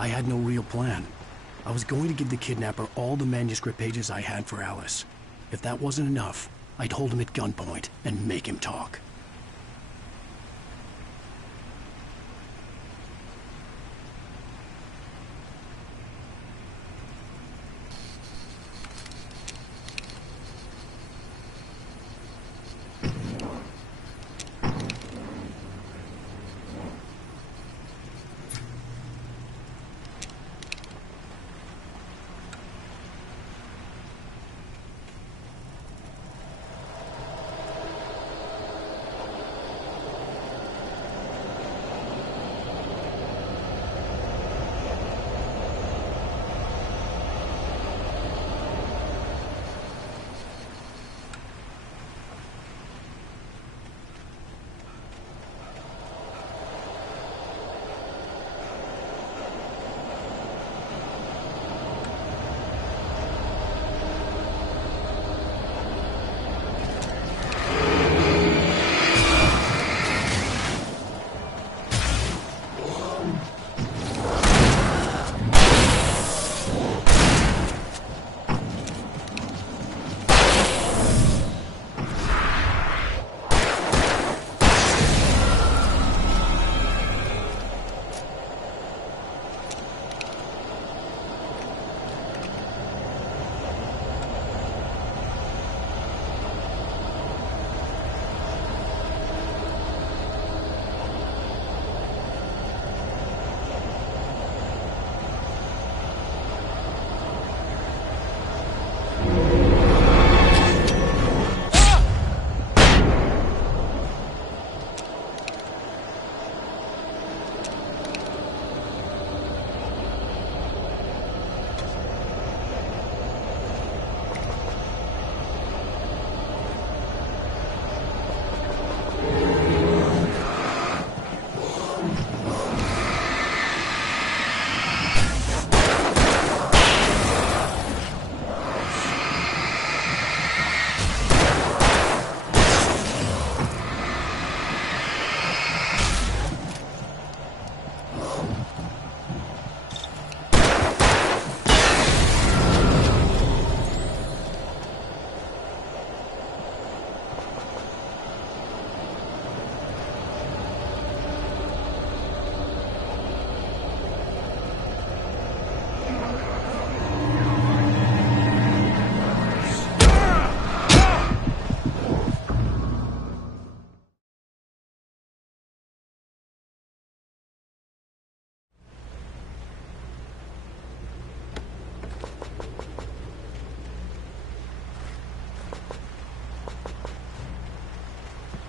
I had no real plan. I was going to give the kidnapper all the manuscript pages I had for Alice. If that wasn't enough, I'd hold him at gunpoint and make him talk.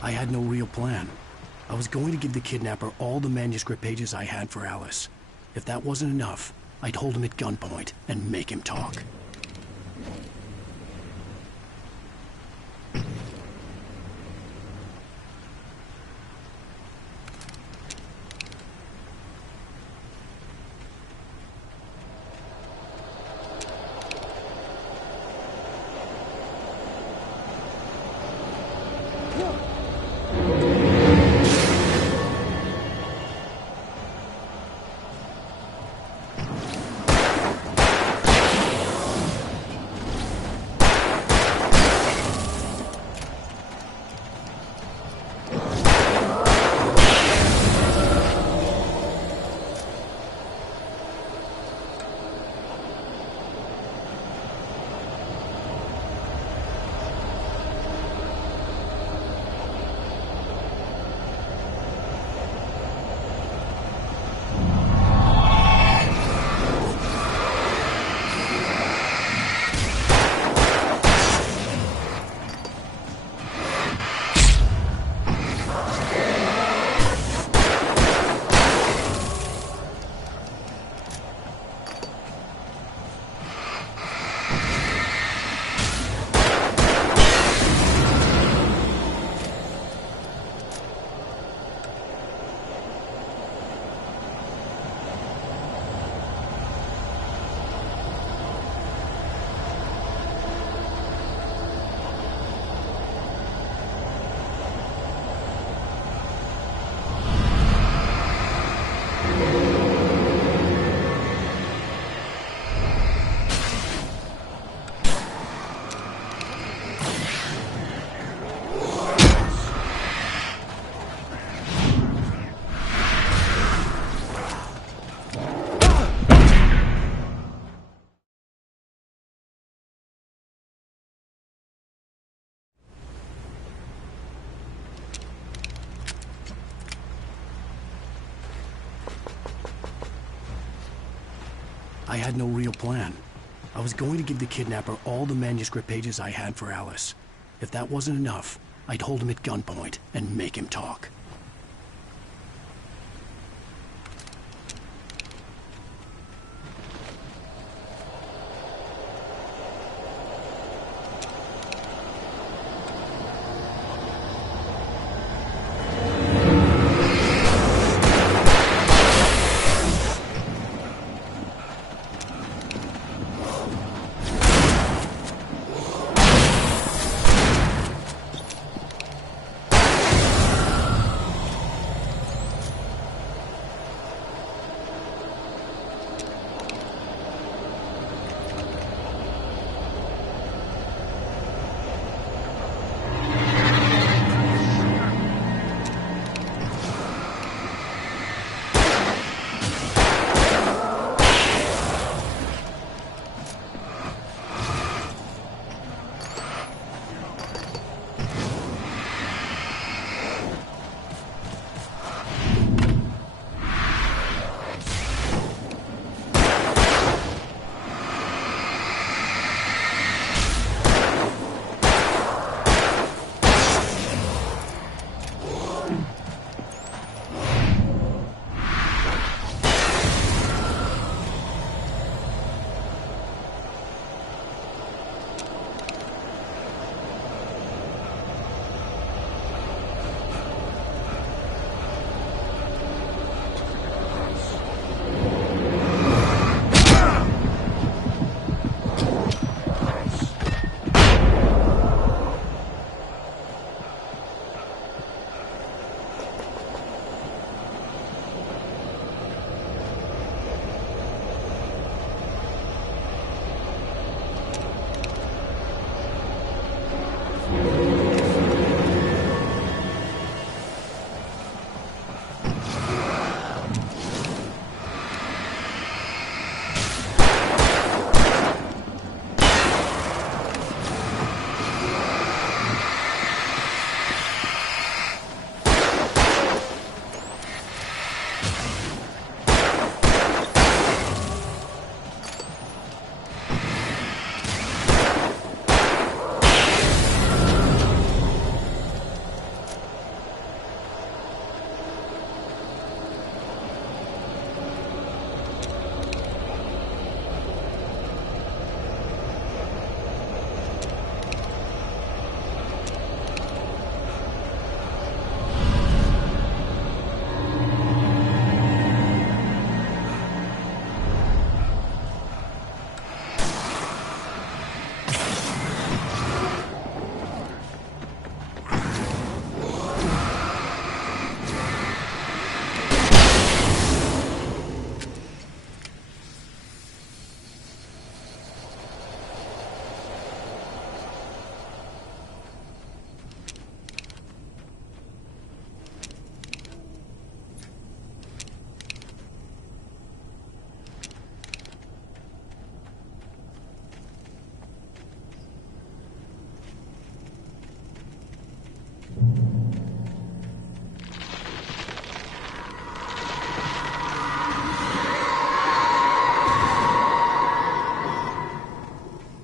I had no real plan. I was going to give the kidnapper all the manuscript pages I had for Alice. If that wasn't enough, I'd hold him at gunpoint and make him talk. I had no real plan. I was going to give the kidnapper all the manuscript pages I had for Alice. If that wasn't enough, I'd hold him at gunpoint and make him talk.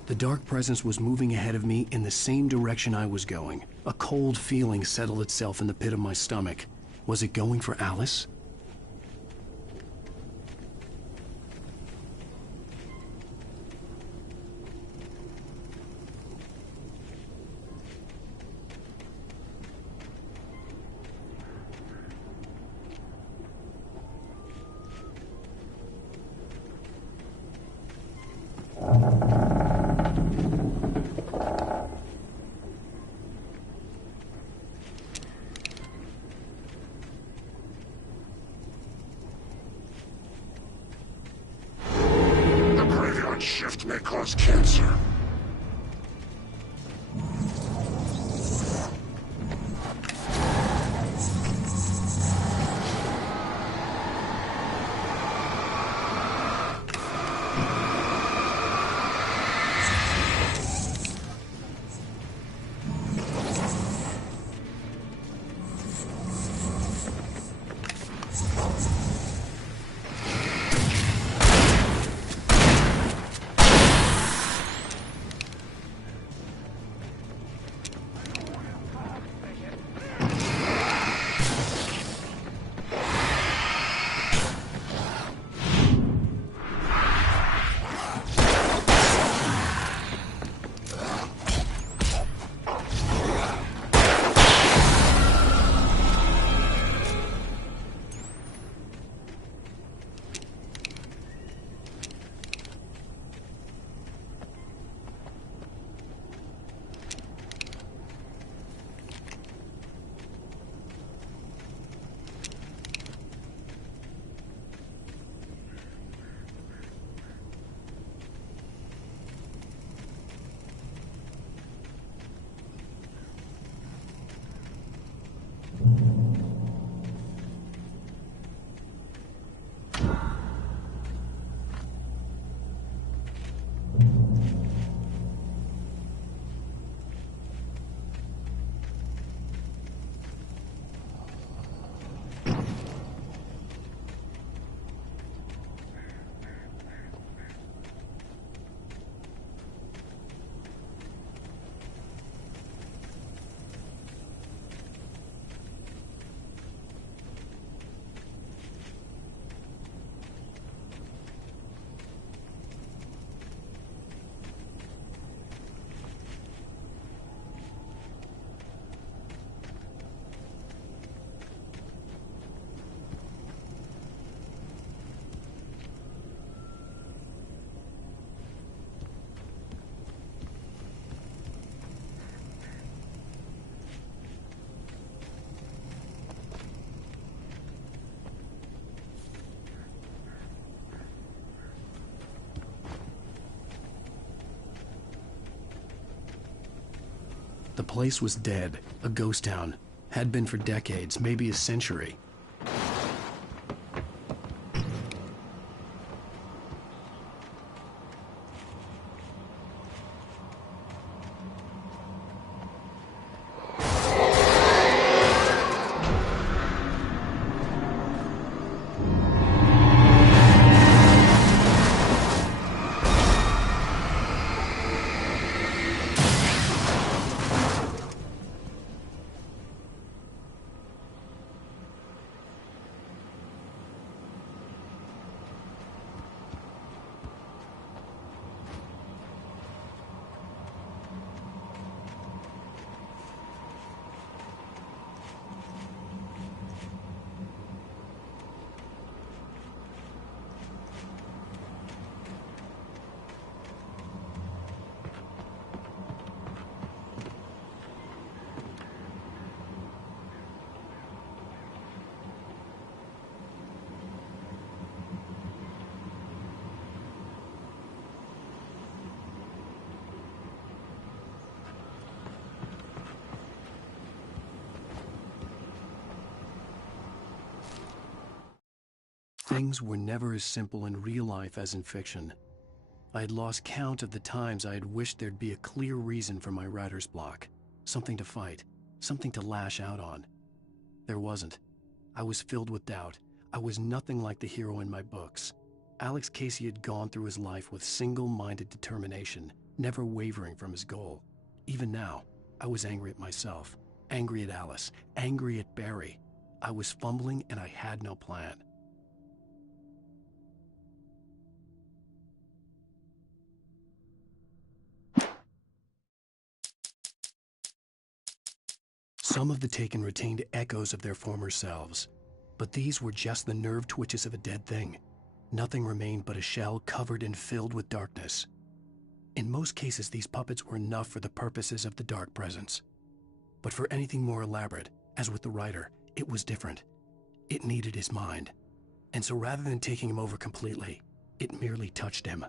The dark presence was moving ahead of me in the same direction I was going. A cold feeling settled itself in the pit of my stomach. Was it going for Alice? Shift may cause cancer. The place was dead, a ghost town. Had been for decades, maybe a century. Things were never as simple in real life as in fiction. I had lost count of the times I had wished there'd be a clear reason for my writer's block. Something to fight, something to lash out on. There wasn't. I was filled with doubt. I was nothing like the hero in my books. Alex Casey had gone through his life with single-minded determination, never wavering from his goal. Even now, I was angry at myself, angry at Alice, angry at Barry. I was fumbling and I had no plan. Some of the Taken retained echoes of their former selves, but these were just the nerve twitches of a dead thing. Nothing remained but a shell covered and filled with darkness. In most cases, these puppets were enough for the purposes of the Dark Presence. But for anything more elaborate, as with the writer, it was different. It needed his mind. And so rather than taking him over completely, it merely touched him.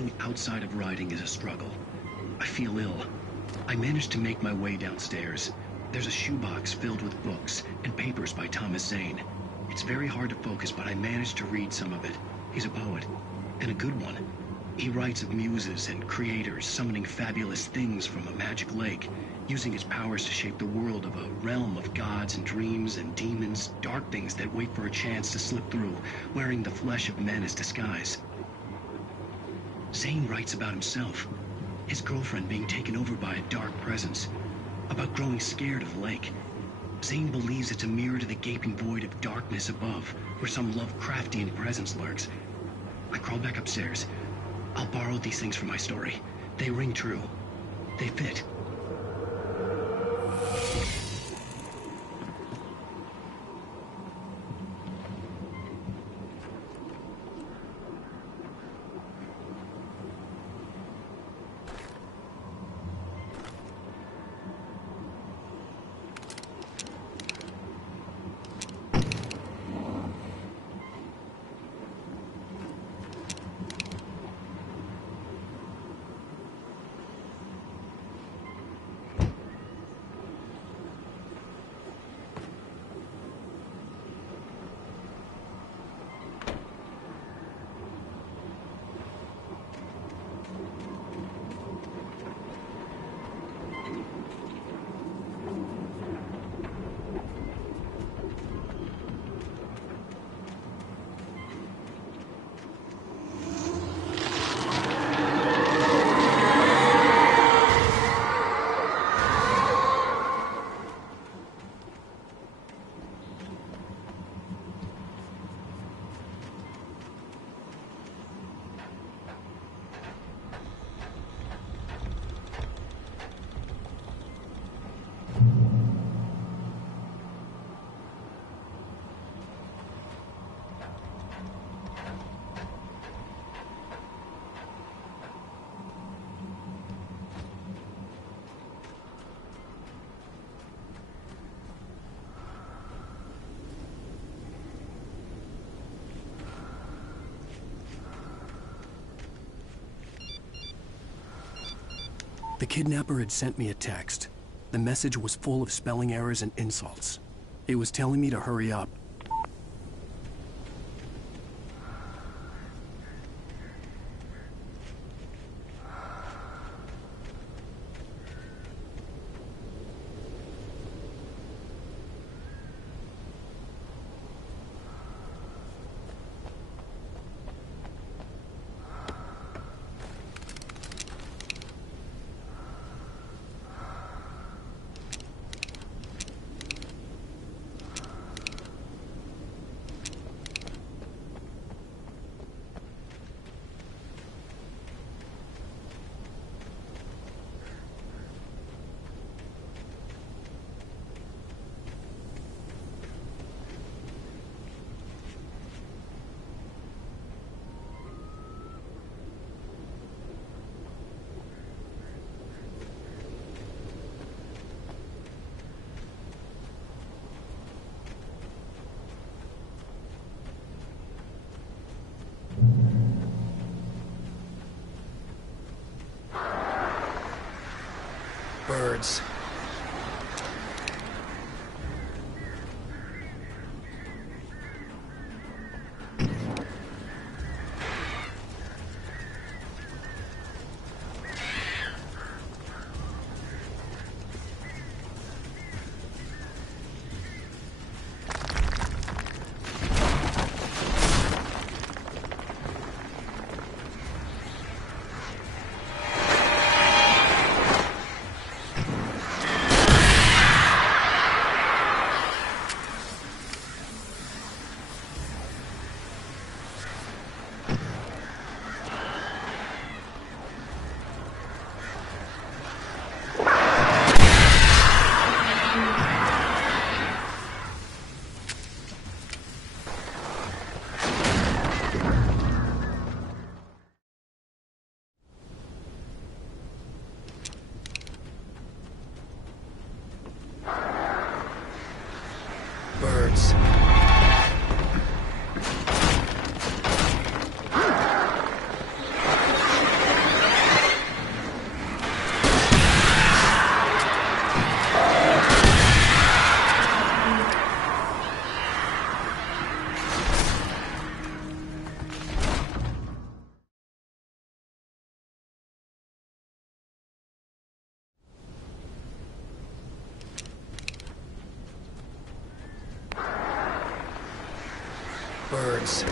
Anything outside of writing is a struggle. I feel ill. I managed to make my way downstairs. There's a shoebox filled with books and papers by Thomas Zane. It's very hard to focus, but I managed to read some of it. He's a poet, and a good one. He writes of muses and creators summoning fabulous things from a magic lake, using his powers to shape the world of a realm of gods and dreams and demons, dark things that wait for a chance to slip through, wearing the flesh of men as disguise. Zane writes about himself, his girlfriend being taken over by a dark presence, about growing scared of the lake. Zane believes it's a mirror to the gaping void of darkness above, where some Lovecraftian presence lurks. I crawl back upstairs. I'll borrow these things for my story. They ring true. They fit. The kidnapper had sent me a text. The message was full of spelling errors and insults. It was telling me to hurry up. Birds. hurts.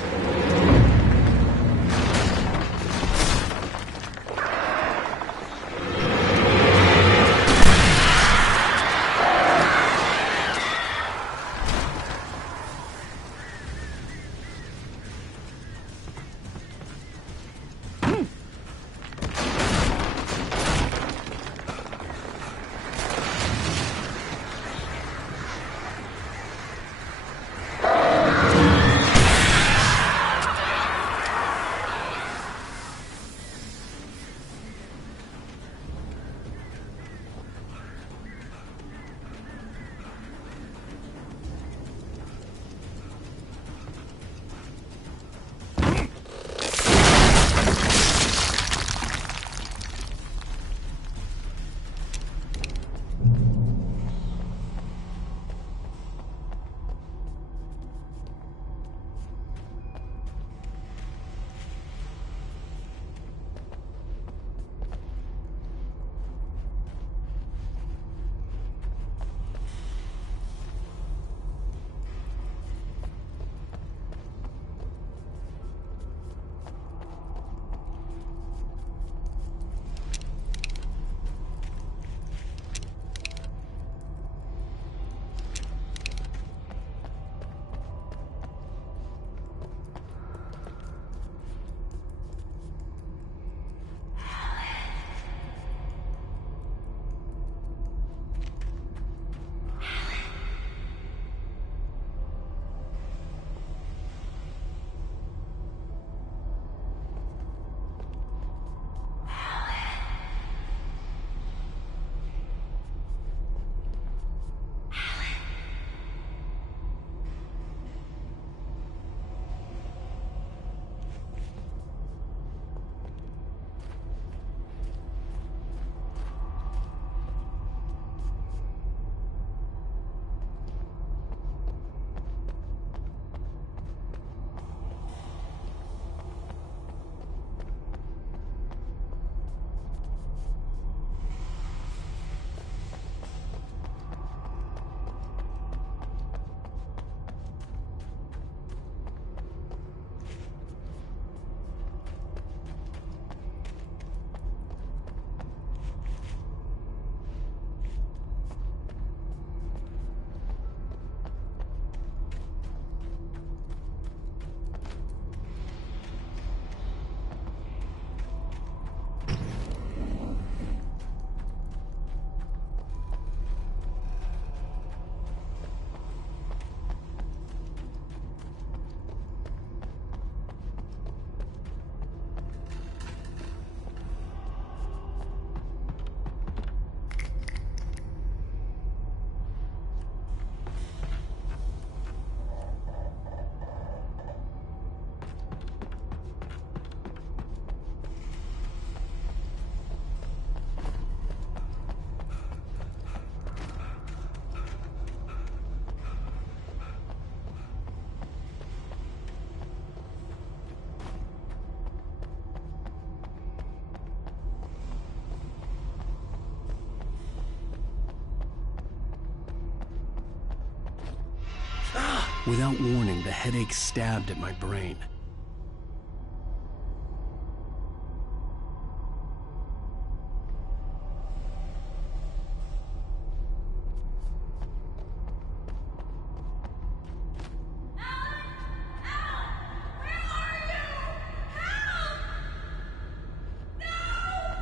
Without warning, the headache stabbed at my brain.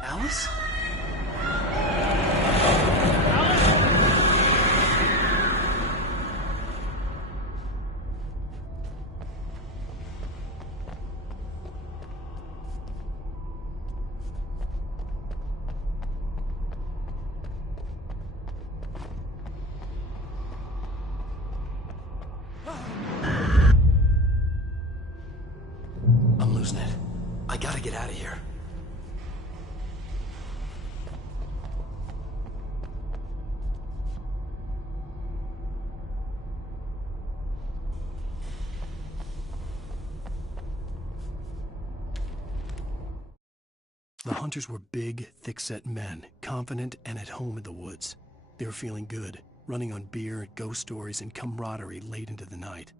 Alice? I'm losing it. I gotta get out of here. The hunters were big, thick-set men, confident and at home in the woods. They were feeling good, running on beer, ghost stories, and camaraderie late into the night.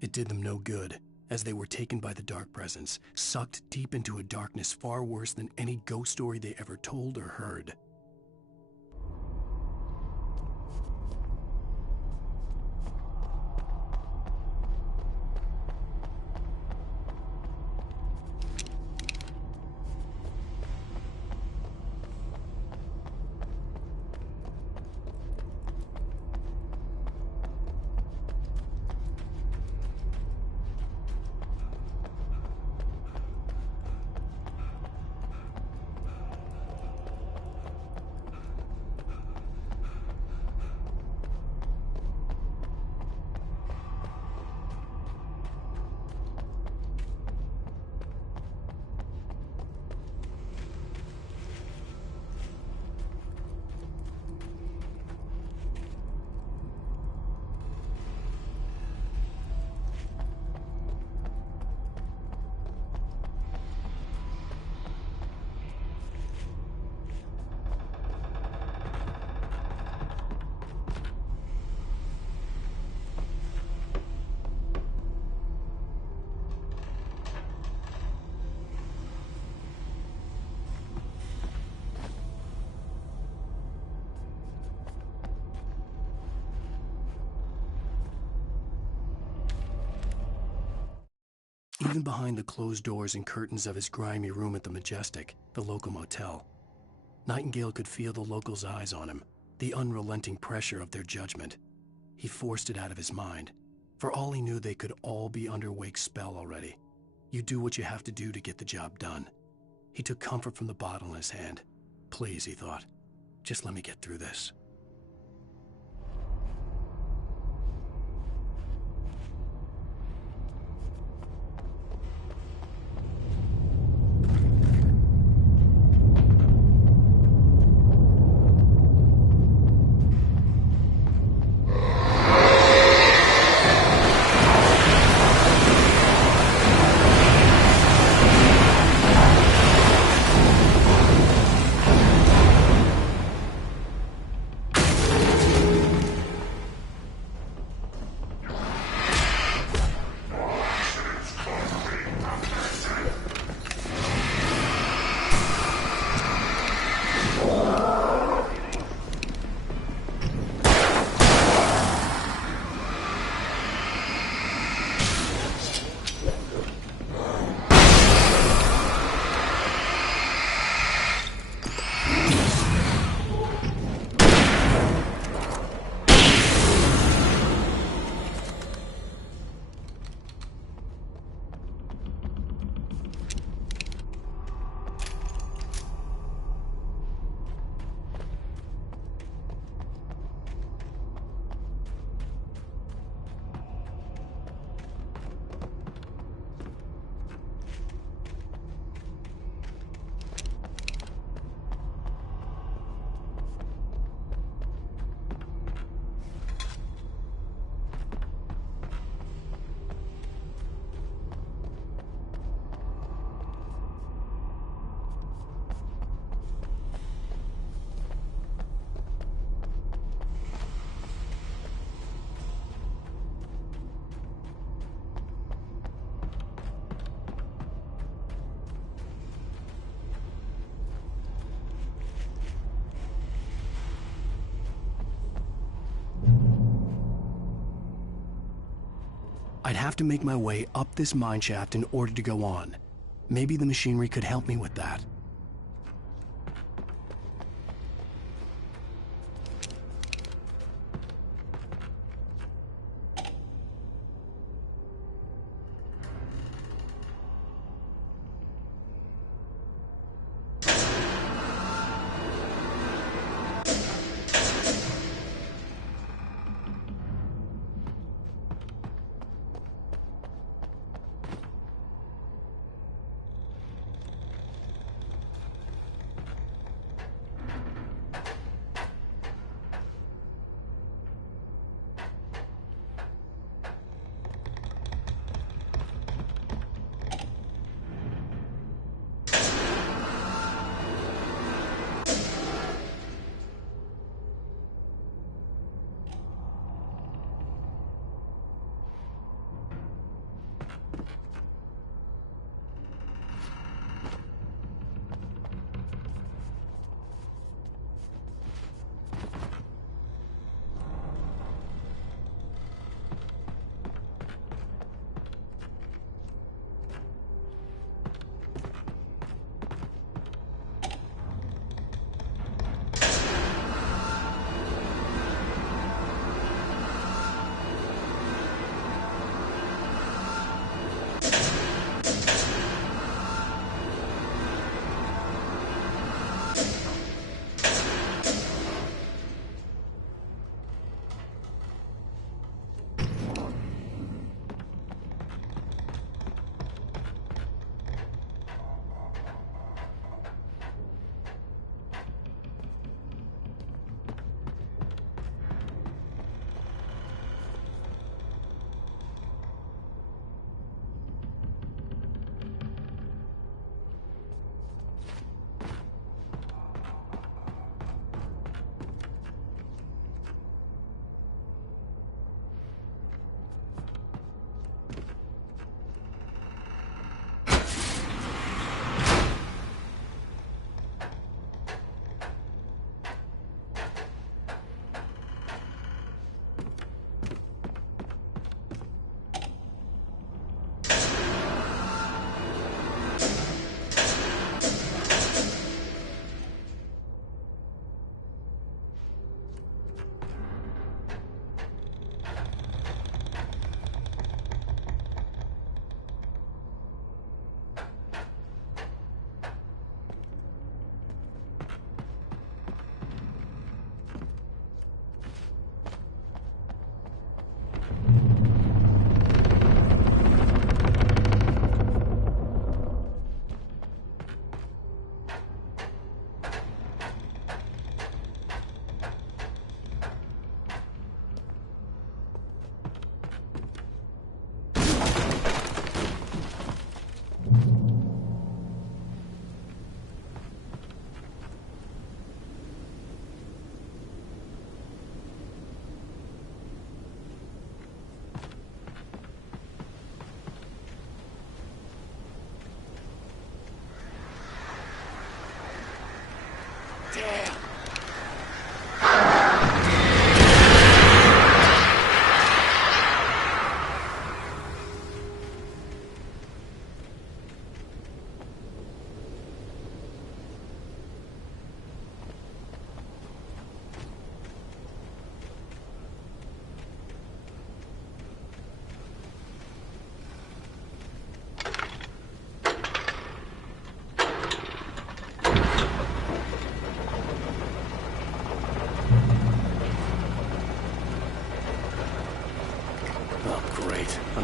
It did them no good. as they were taken by the dark presence, sucked deep into a darkness far worse than any ghost story they ever told or heard. Even behind the closed doors and curtains of his grimy room at the Majestic, the local motel, Nightingale could feel the locals' eyes on him, the unrelenting pressure of their judgment. He forced it out of his mind. For all he knew, they could all be under Wake's spell already. You do what you have to do to get the job done. He took comfort from the bottle in his hand. Please, he thought, just let me get through this. I'd have to make my way up this mineshaft in order to go on. Maybe the machinery could help me with that.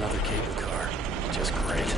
another cable car. Just great.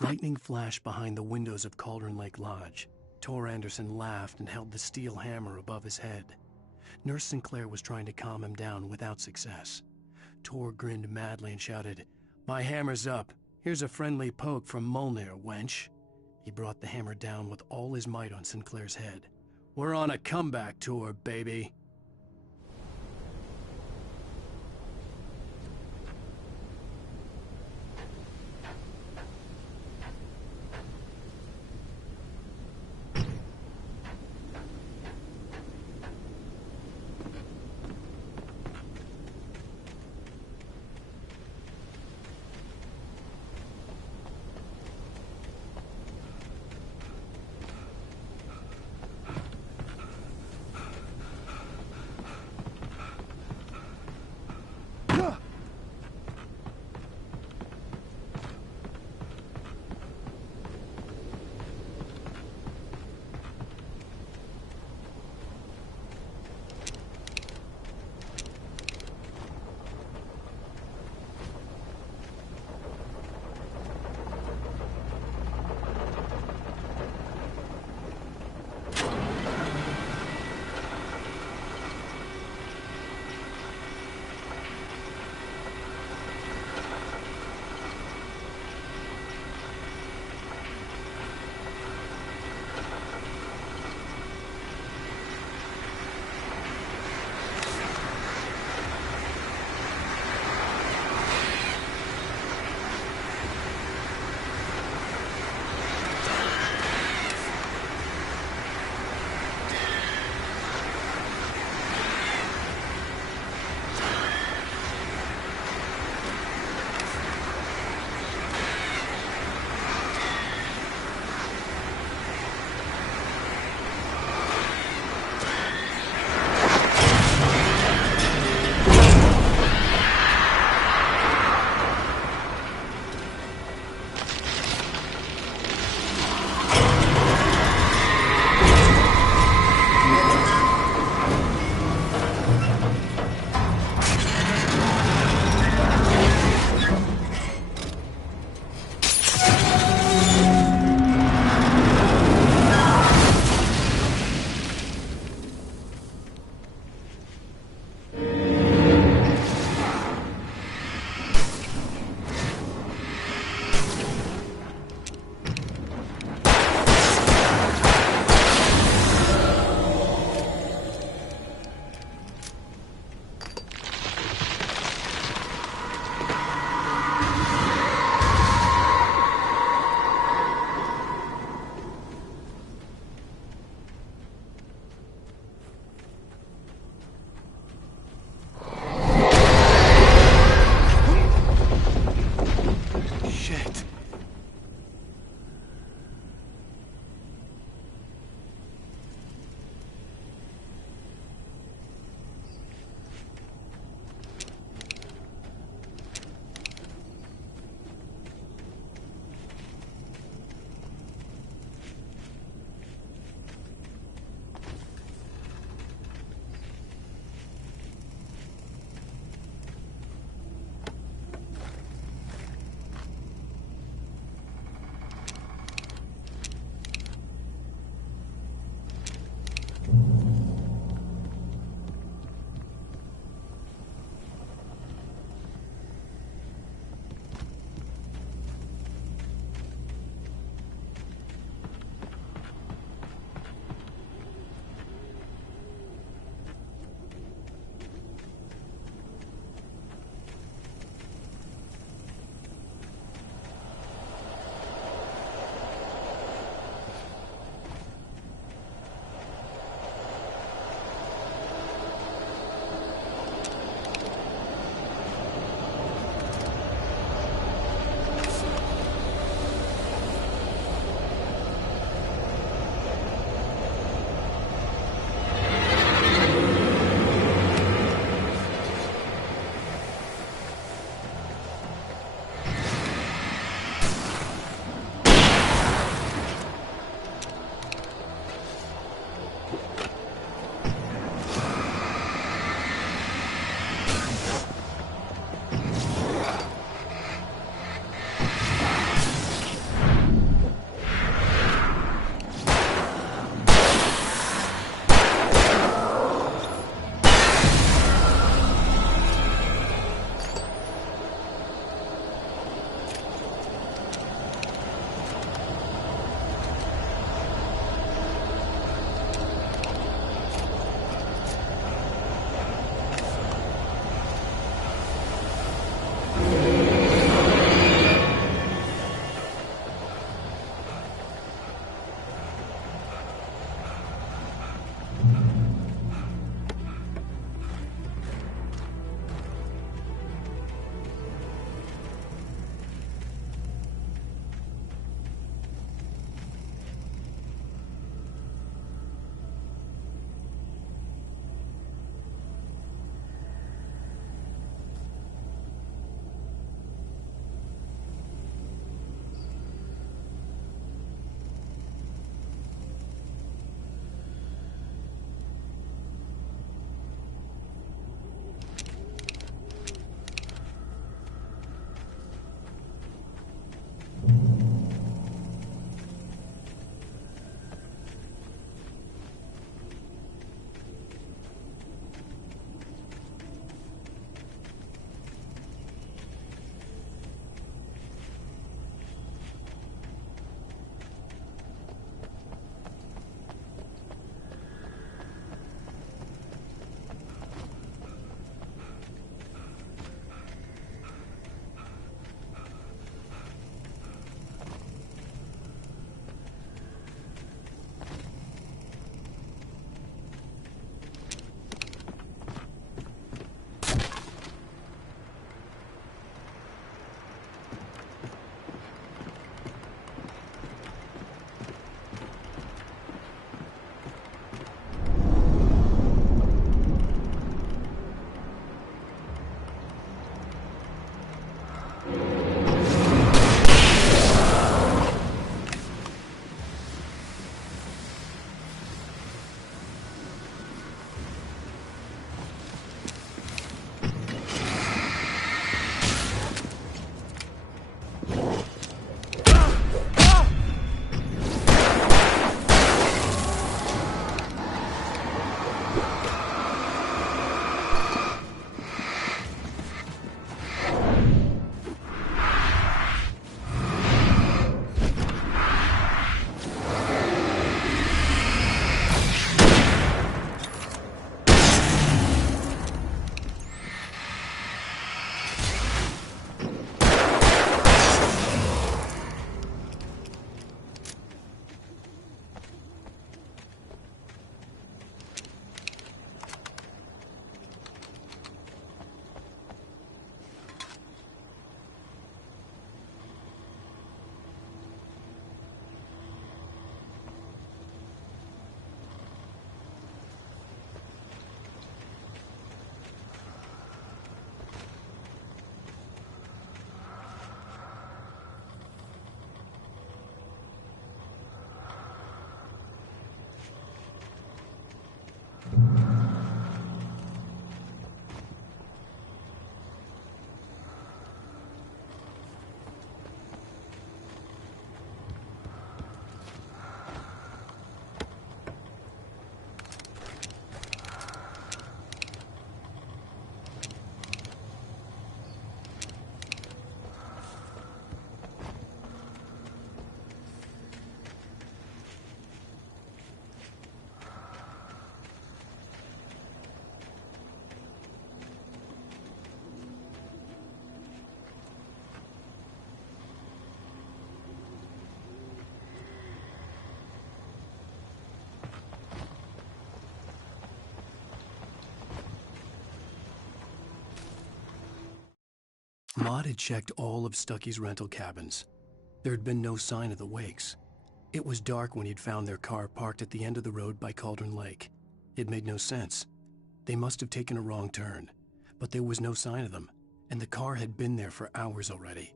Lightning flashed behind the windows of Cauldron Lake Lodge. Tor Anderson laughed and held the steel hammer above his head. Nurse Sinclair was trying to calm him down without success. Tor grinned madly and shouted, "My hammer's up. Here's a friendly poke from Mjolnir, wench." He brought the hammer down with all his might on Sinclair's head. "We're on a comeback tour, baby." Maude had checked all of Stucky's rental cabins. There had been no sign of the Wakes. It was dark when he'd found their car parked at the end of the road by Cauldron Lake. It made no sense. They must have taken a wrong turn, but there was no sign of them, and the car had been there for hours already.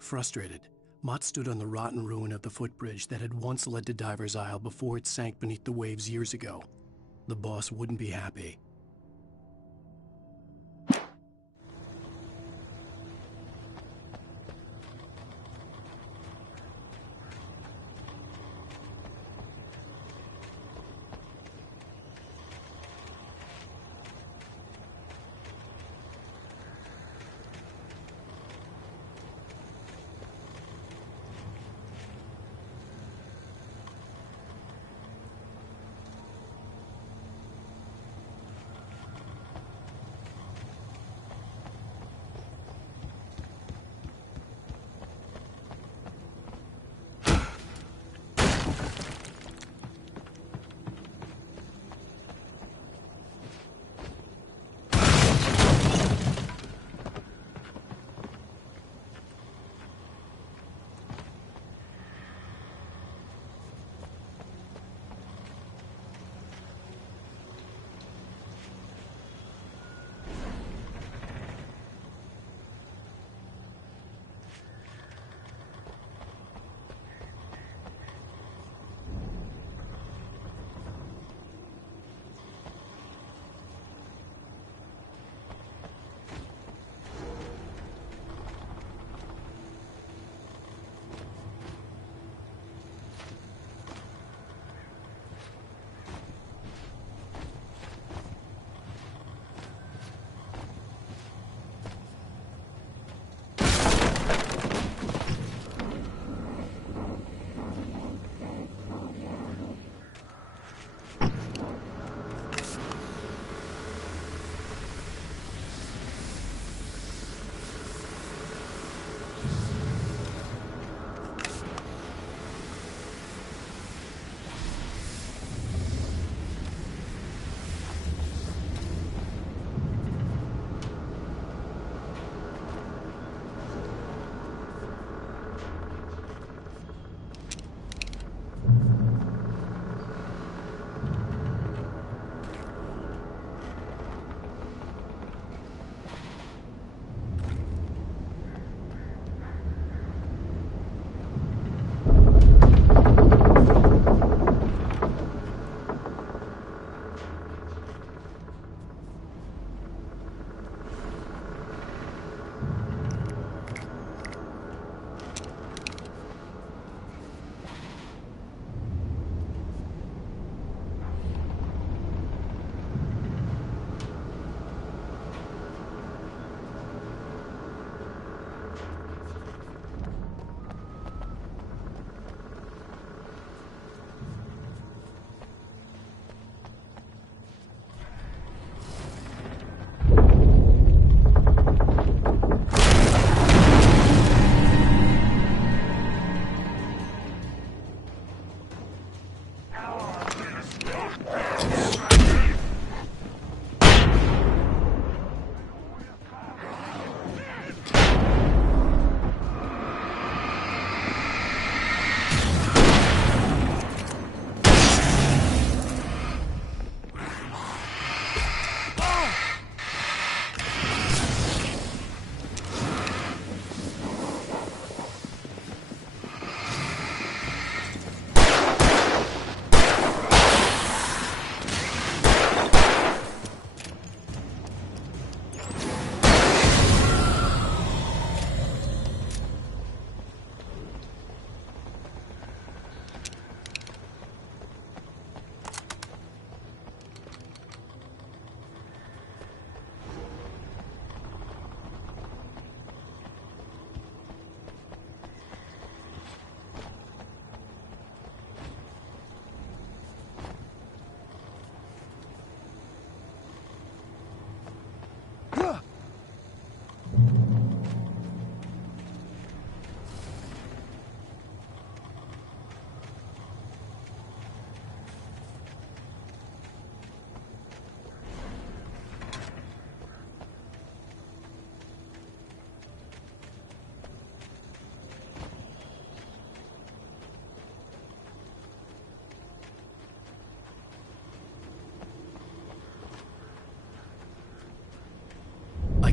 Frustrated, Mott stood on the rotten ruin of the footbridge that had once led to Diver's Isle before it sank beneath the waves years ago. The boss wouldn't be happy.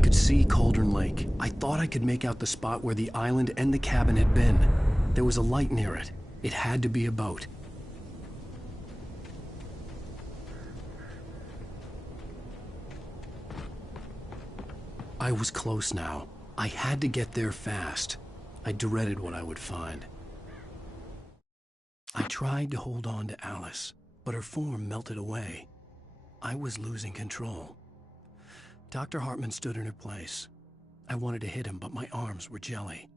could see Cauldron Lake. I thought I could make out the spot where the island and the cabin had been. There was a light near it. It had to be a boat. I was close now. I had to get there fast. I dreaded what I would find. I tried to hold on to Alice, but her form melted away. I was losing control. Dr. Hartman stood in her place. I wanted to hit him, but my arms were jelly.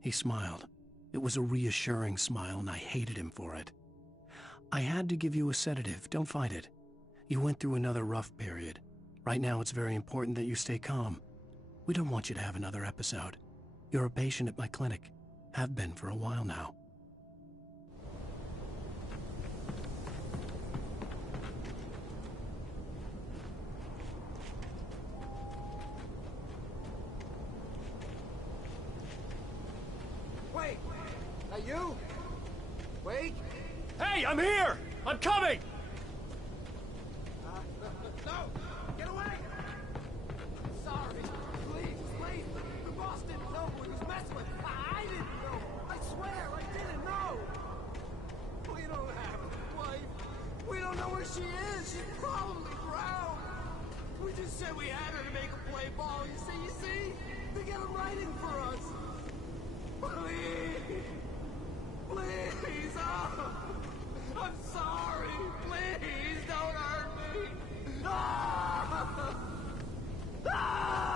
He smiled. It was a reassuring smile, and I hated him for it. I had to give you a sedative. Don't fight it. You went through another rough period. Right now, it's very important that you stay calm. We don't want you to have another episode. You're a patient at my clinic. Have been for a while now. Wait! That you? Wait! Hey, I'm here! I'm coming! No! Get away! Sorry. Please, please. The boss didn't know who he was messing with. I didn't know. I swear, I didn't know. We don't have a wife. We don't know where she is. She's probably drowned. We just said we had her to make her play ball. You see? They get him writing for us. Please! Please! Oh, I'm sorry! Please don't hurt me! Ah! Ah!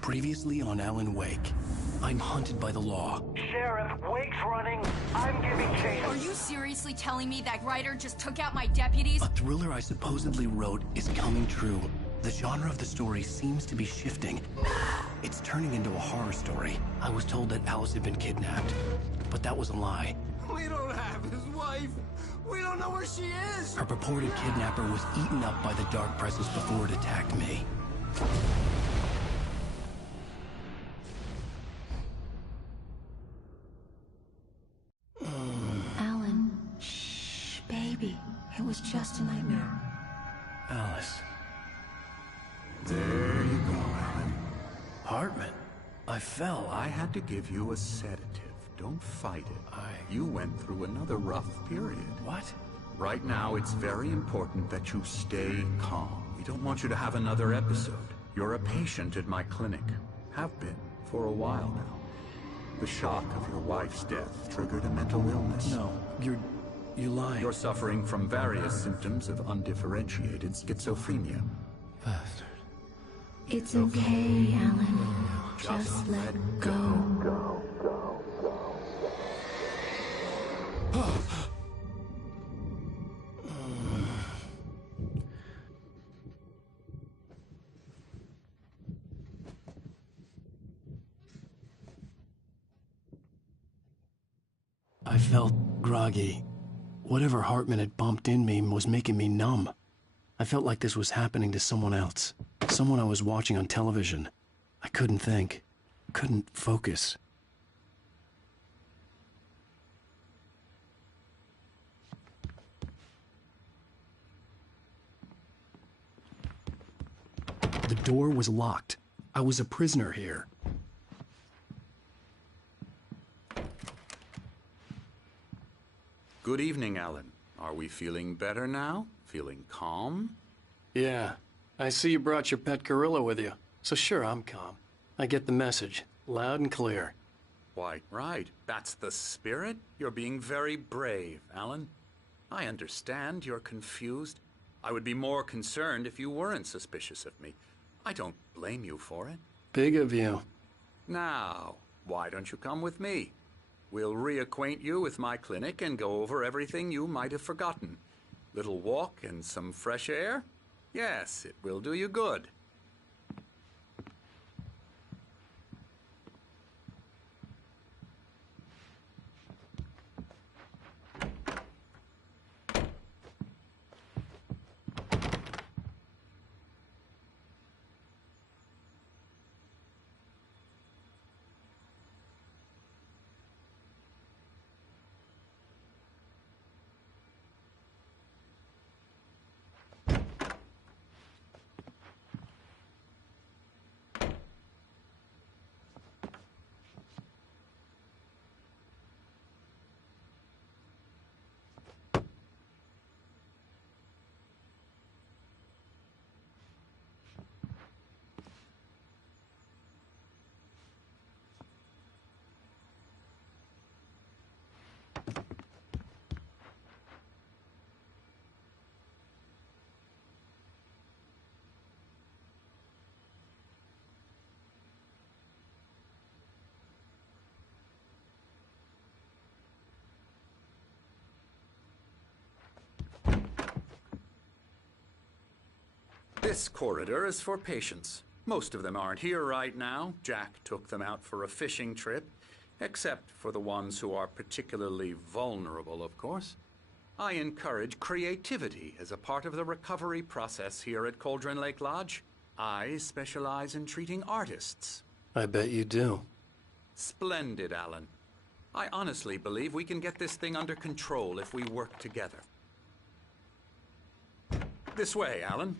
Previously on Alan Wake, I'm hunted by the law. Sheriff, Wake's running. I'm giving chase. Are you seriously telling me that writer just took out my deputies? A thriller I supposedly wrote is coming true. The genre of the story seems to be shifting. It's turning into a horror story. I was told that Alice had been kidnapped, but that was a lie. We don't have his wife. We don't know where she is. Her purported kidnapper was eaten up by the dark presence before it attacked me. Alan, shh, baby. It was just a nightmare. Alice. There you go, Alan. Hartman. I fell. I had to give you a sedative. Don't fight it. You went through another rough period. What? Right now, it's very important that you stay calm. We don't want you to have another episode. You're a patient at my clinic. Have been for a while now. The shock of your wife's death triggered a mental illness. No, you're lying. You're suffering from various symptoms of undifferentiated schizophrenia. Bastard. It's okay, Alan. Just let go. I felt groggy. Whatever Hartman had bumped in me was making me numb. I felt like this was happening to someone else. Someone I was watching on television. I couldn't think. couldn't focus. The door was locked. I was a prisoner here. Good evening, Alan. Are we feeling better now? Feeling calm? Yeah, I see you brought your pet gorilla with you. So sure, I'm calm. I get the message, loud and clear. Why, right. That's the spirit. You're being very brave, Alan. I understand you're confused. I would be more concerned if you weren't suspicious of me. I don't blame you for it. Big of you. Now, why don't you come with me? We'll reacquaint you with my clinic and go over everything you might have forgotten. Little walk and some fresh air? Yes, it will do you good. This corridor is for patients. Most of them aren't here right now. Jack took them out for a fishing trip, except for the ones who are particularly vulnerable, of course. I encourage creativity as a part of the recovery process here at Cauldron Lake Lodge. I specialize in treating artists. I bet you do. Splendid, Alan. I honestly believe we can get this thing under control if we work together. This way, Alan.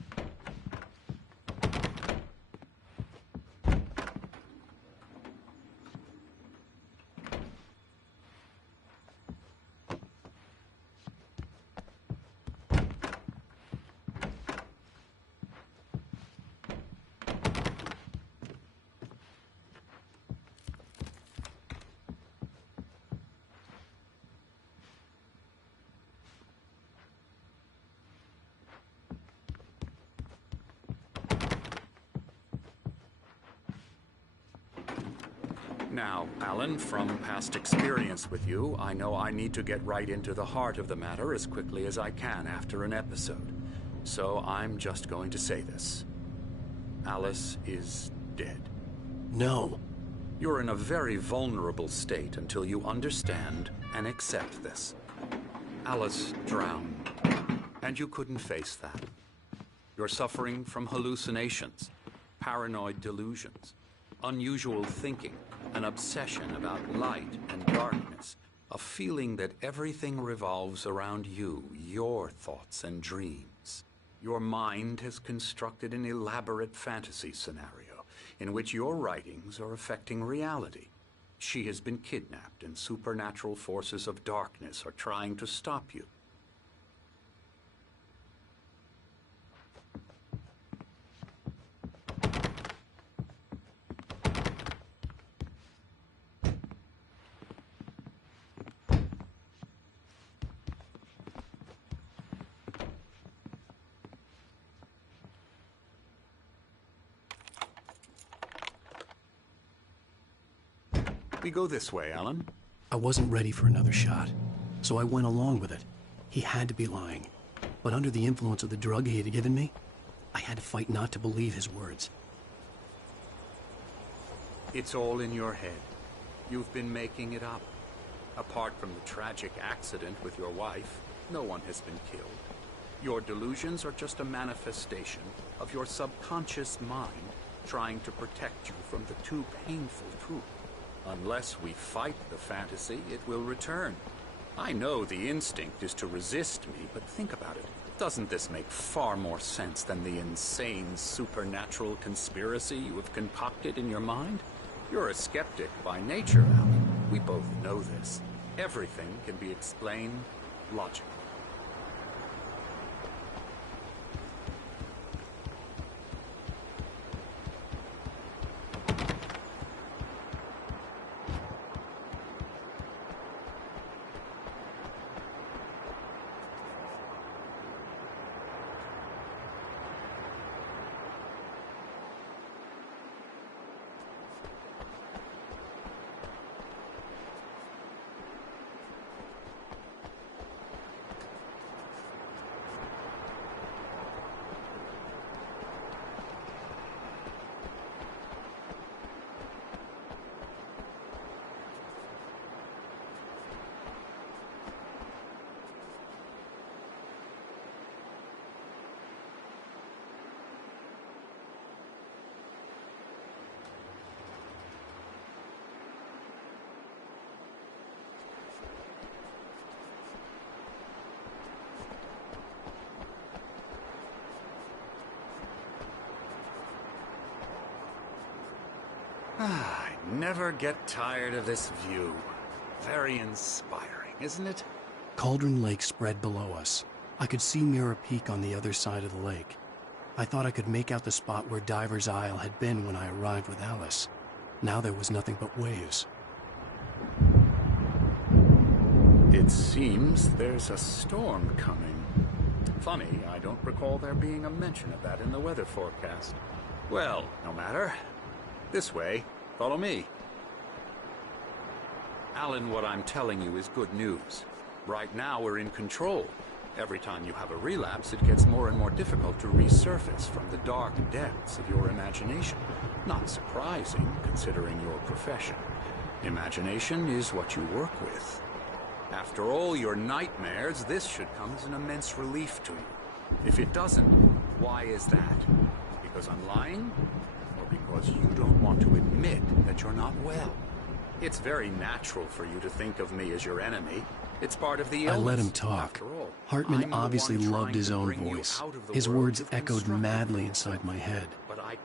Now, Alan, from past experience with you, I know I need to get right into the heart of the matter as quickly as I can after an episode. So I'm just going to say this. Alice is dead. No. You're in a very vulnerable state until you understand and accept this. Alice drowned, and you couldn't face that. You're suffering from hallucinations, paranoid delusions, unusual thinking, an obsession about light and darkness, a feeling that everything revolves around you, your thoughts and dreams. Your mind has constructed an elaborate fantasy scenario in which your writings are affecting reality. She has been kidnapped and supernatural forces of darkness are trying to stop you. We go this way, Alan. I wasn't ready for another shot, so I went along with it. He had to be lying. But under the influence of the drug he had given me, I had to fight not to believe his words. It's all in your head. You've been making it up. Apart from the tragic accident with your wife, no one has been killed. Your delusions are just a manifestation of your subconscious mind trying to protect you from the too painful truth. Unless we fight the fantasy, it will return. I know the instinct is to resist me, but think about it. Doesn't this make far more sense than the insane supernatural conspiracy you have concocted in your mind? You're a skeptic by nature, Alan. We both know this. Everything can be explained logically. I never get tired of this view. Very inspiring, isn't it? Cauldron Lake spread below us. I could see Mirror Peak on the other side of the lake. I thought I could make out the spot where Diver's Isle had been when I arrived with Alice. Now there was nothing but waves. It seems there's a storm coming. Funny, I don't recall there being a mention of that in the weather forecast. Well, no matter. This way. Follow me. Alan, what I'm telling you is good news. Right now we're in control. Every time you have a relapse, it gets more and more difficult to resurface from the dark depths of your imagination. Not surprising, considering your profession. Imagination is what you work with. After all your nightmares, this should come as an immense relief to you. If it doesn't, why is that? Because I'm lying? Or because you don't want to admit that you're not well? It's very natural for you to think of me as your enemy. It's part of the illness. I let him talk. Hartman obviously loved his own voice. His words echoed madly inside my head.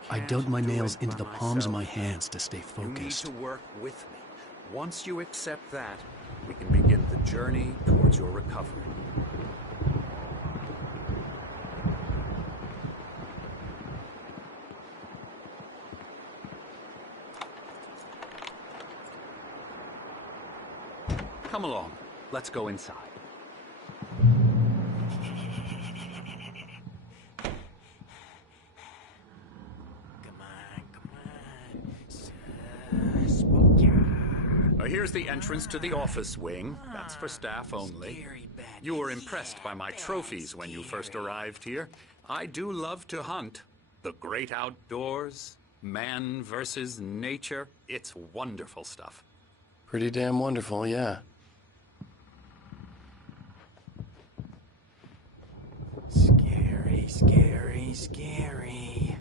I dug my nails into the palms of my hands to stay focused. You need to work with me. Once you accept that, we can begin the journey towards your recovery. Come along. Let's go inside. Here's the entrance to the office wing. That's for staff only. You were impressed by my trophies when you first arrived here. I do love to hunt. The great outdoors, man versus nature. It's wonderful stuff. Pretty damn wonderful, yeah. Scary, scary, scary.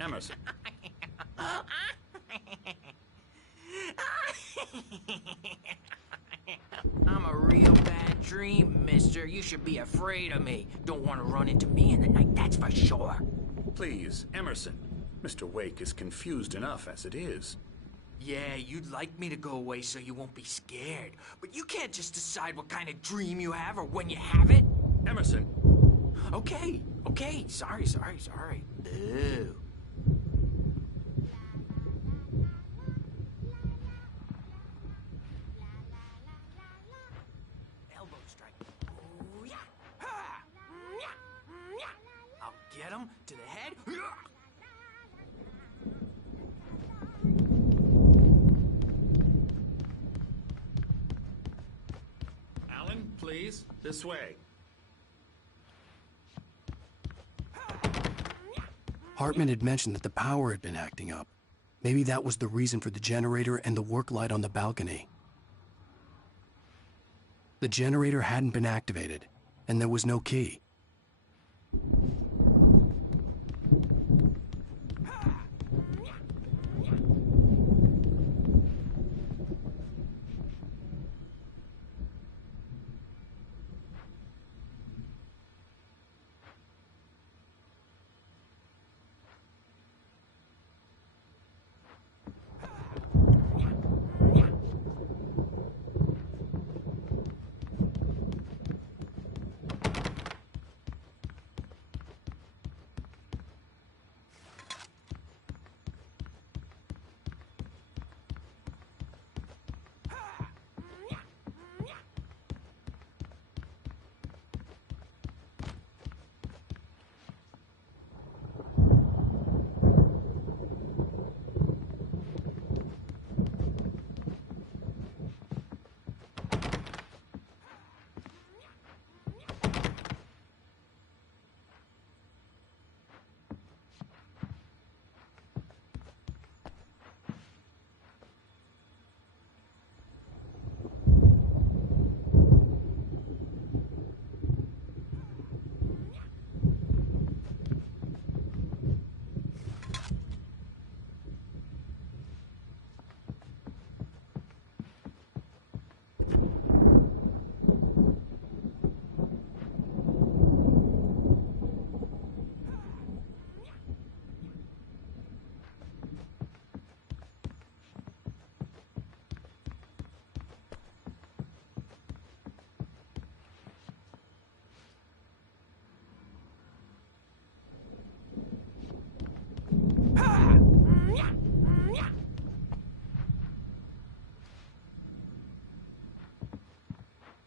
Emerson. I'm a real bad dream, mister. You should be afraid of me. Don't want to run into me in the night, that's for sure. Please, Emerson. Mr. Wake is confused enough as it is. Yeah, you'd like me to go away so you won't be scared. But you can't just decide what kind of dream you have or when you have it. Emerson. Okay. Sorry. Boo. Elbow strike. Ooh, yeah. Ha! Yeah. I'll get him to the head. Alan, please, this way. Hartman had mentioned that the power had been acting up. Maybe that was the reason for the generator and the work light on the balcony. The generator hadn't been activated, and there was no key.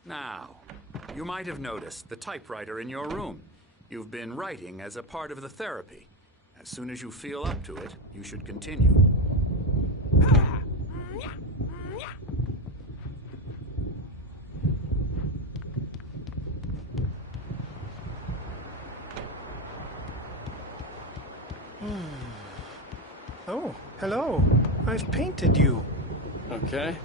Now, you might have noticed the typewriter in your room. You've been writing as a part of the therapy. As soon as you feel up to it, you should continue. Oh, hello. I've painted you. Okay.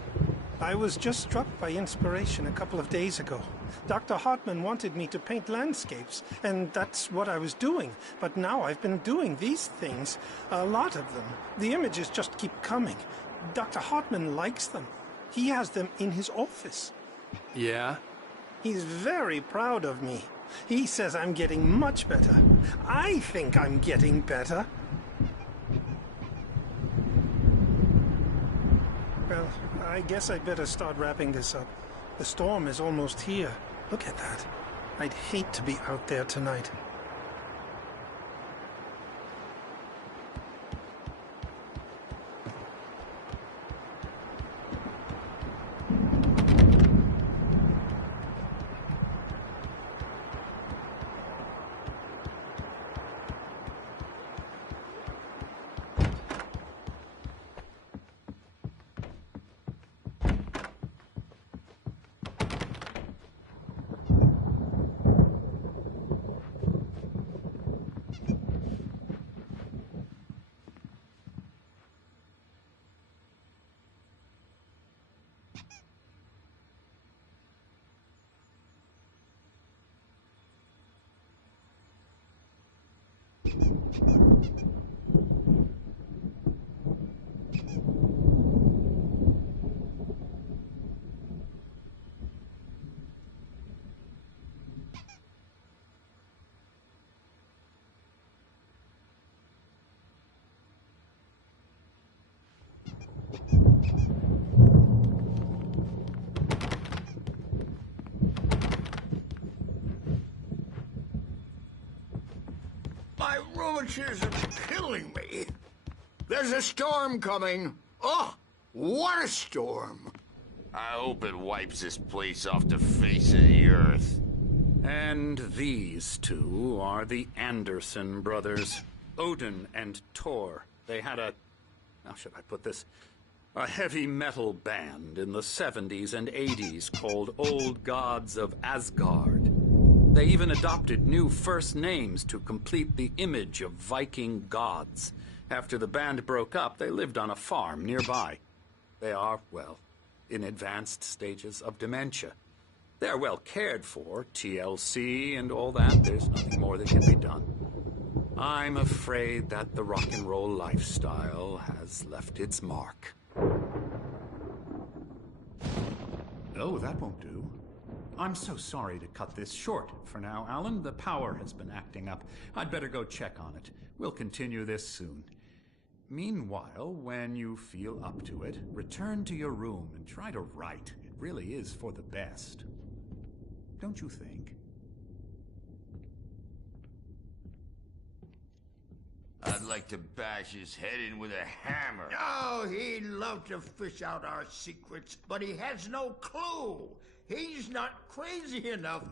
I was just struck by inspiration a couple of days ago. Dr. Hartman wanted me to paint landscapes, and that's what I was doing. But now I've been doing these things, a lot of them. The images just keep coming. Dr. Hartman likes them. He has them in his office. Yeah? He's very proud of me. He says I'm getting much better. I think I'm getting better. Well, I guess I'd better start wrapping this up. The storm is almost here. Look at that. I'd hate to be out there tonight. My rheumatism is killing me. There's a storm coming. Oh, what a storm. I hope it wipes this place off the face of the earth. And these two are the Anderson brothers, Odin and Thor. They had how should I put this? A heavy metal band in the 70s and 80s called Old Gods of Asgard. They even adopted new first names to complete the image of Viking gods. After the band broke up, they lived on a farm nearby. They are, well, in advanced stages of dementia. They're well cared for, TLC and all that. There's nothing more that can be done. I'm afraid that the rock and roll lifestyle has left its mark. Oh, that won't do. I'm so sorry to cut this short for now, Alan. The power has been acting up. I'd better go check on it. We'll continue this soon. Meanwhile, when you feel up to it, return to your room and try to write. It really is for the best. Don't you think? I'd like to bash his head in with a hammer. Oh, he'd love to fish out our secrets, but he has no clue. He's not crazy enough.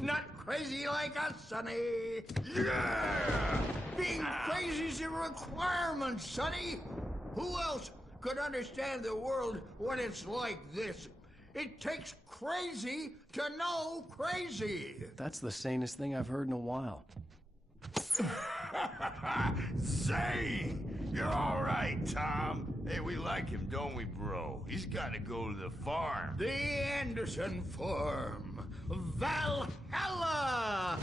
Not crazy like us, Sonny. Yeah! Being crazy's a requirement, Sonny. Who else could understand the world when it's like this? It takes crazy to know crazy. That's the sanest thing I've heard in a while. Zane! You're all right, Tom. Hey, we like him, don't we, bro? He's got to go to the farm. The Anderson farm. Valhalla!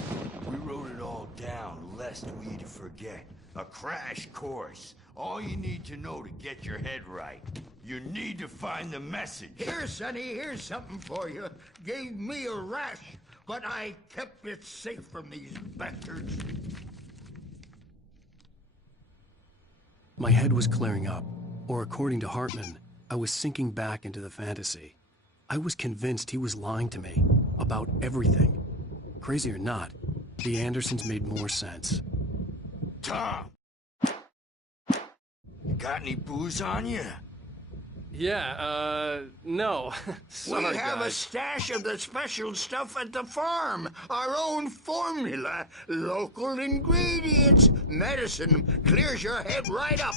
We wrote it all down, lest we forget. A crash course. All you need to know to get your head right. You need to find the message. Here, Sonny, here's something for you. Gave me a rash, but I kept it safe from these bastards. My head was clearing up, or according to Hartman, I was sinking back into the fantasy. I was convinced he was lying to me about everything. Crazy or not, the Andersons made more sense. Tom! You got any booze on you? Yeah, no. Sorry, We have a guys. stash of the special stuff at the farm. Our own formula. Local ingredients. Medicine clears your head right up.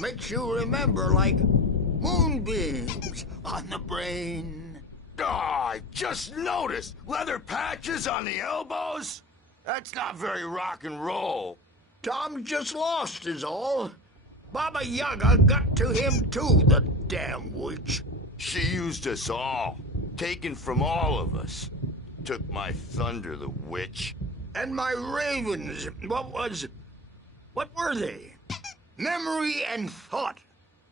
Makes you remember like moonbeams on the brain. Oh, I just noticed! Leather patches on the elbows? That's not very rock and roll. Tom just lost is all. Baba Yaga got to him too, the damn witch. She used us all. Taken from all of us. Took my thunder, the witch. And my ravens, what were they? Memory and thought,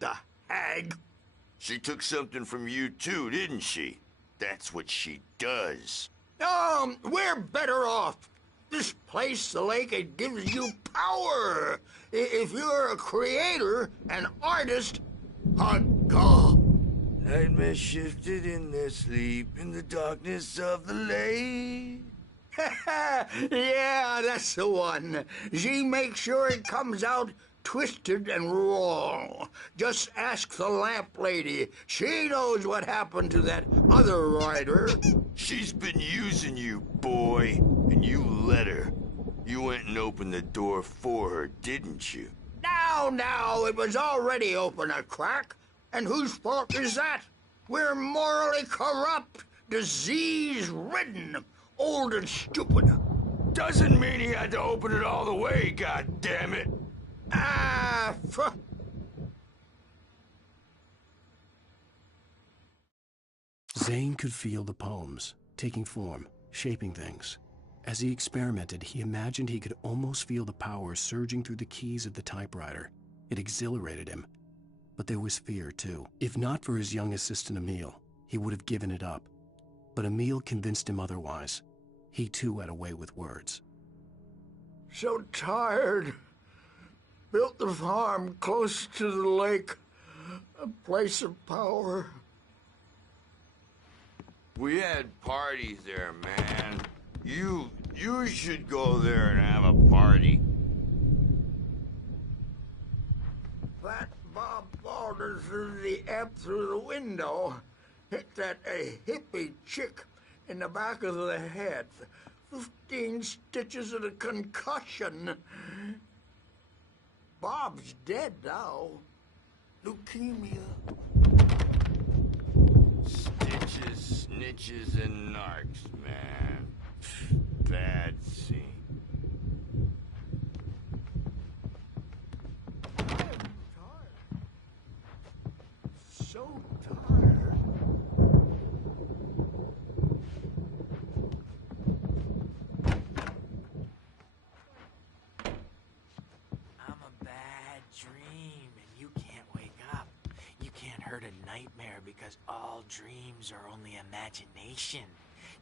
the hag. She took something from you too, didn't she? That's what she does. We're better off. This place, the lake, it gives you power. If you're a creator, an artist, a god. Nightmare shifted in their sleep in the darkness of the lake. Yeah, that's the one. She makes sure it comes out twisted and wrong. Just ask the lamp lady. She knows what happened to that other writer. She's been using you, boy, and you let her. You went and opened the door for her, didn't you? Now, it was already open a crack. And whose fault is that? We're morally corrupt, disease-ridden, old and stupid. Doesn't mean he had to open it all the way, goddammit. Zane could feel the poems, taking form, shaping things. As he experimented, he imagined he could almost feel the power surging through the keys of the typewriter. It exhilarated him. But there was fear, too. If not for his young assistant Emil, he would have given it up. But Emil convinced him otherwise. He, too, had a way with words. So tired. Built the farm close to the lake. A place of power. We had parties there, man. You should go there and have a party. That Bob Balder threw the amp through the window. Hit that hippie chick in the back of the head. 15 stitches and a concussion. Bob's dead now. Leukemia. Stitches, snitches, and narcs, man. Bad scene. So tired. all dreams are only imagination.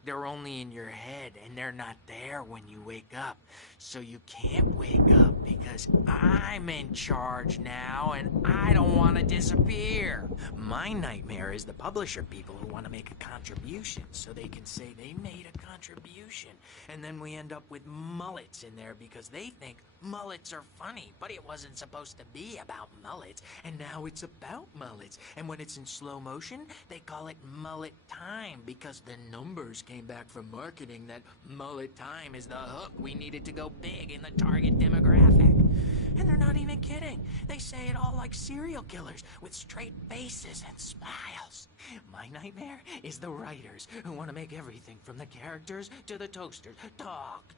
They're only in your head, and they're not there when you wake up. So you can't wake up because I'm in charge now, and I don't want to disappear. My nightmare is the publisher people who want to make a contribution so they can say they made a contribution. And then we end up with mullets in there because they think mullets are funny, but it wasn't supposed to be about mullets, and now it's about mullets. And when it's in slow motion, they call it mullet time because the numbers came back from marketing that mullet time is the hook we needed to go big in the target demographic. And they're not even kidding. They say it all like serial killers with straight faces and smiles. My nightmare is the writers who want to make everything from the characters to the toasters talk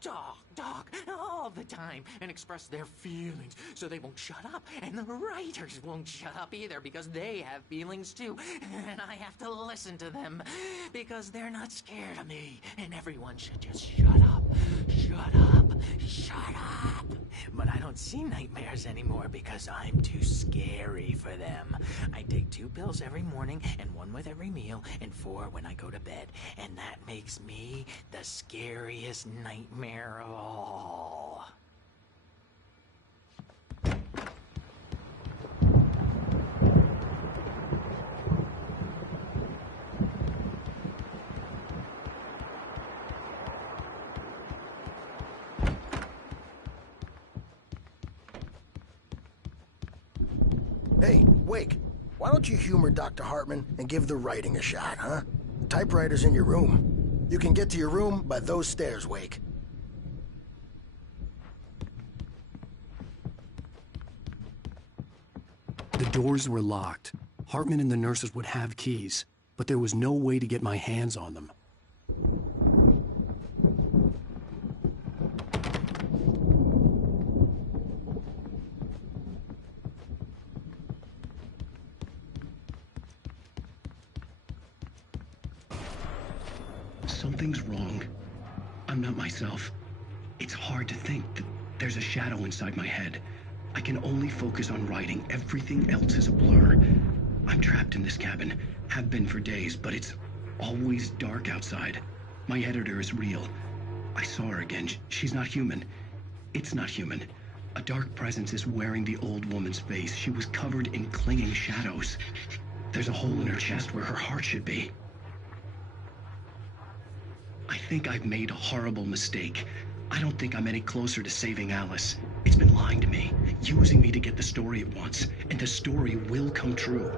all the time and express their feelings so they won't shut up. And the writers won't shut up either because they have feelings too. And I have to listen to them because they're not scared of me. And everyone should just shut up. Shut up. Shut up. But I don't see nightmares anymore because I'm too scary for them. I take 2 pills every morning and 1 with every meal and 4 when I go to bed. And that makes me the scariest nightmare of all. Hey, Wake, why don't you humor Dr. Hartman and give the writing a shot, huh? The typewriter's in your room. You can get to your room by those stairs, Wake. The doors were locked. Hartman and the nurses would have keys, but there was no way to get my hands on them. Something's wrong. I'm not myself. It's hard to think that there's a shadow inside my head. I can only focus on writing. Everything else is a blur. I'm trapped in this cabin. Have been for days, but it's always dark outside. My editor is real. I saw her again. She's not human. It's not human. A dark presence is wearing the old woman's face. She was covered in clinging shadows. There's a hole in her chest where her heart should be. I think I've made a horrible mistake. I don't think I'm any closer to saving Alice. It's been lying to me, using me to get the story it wants, and the story will come true.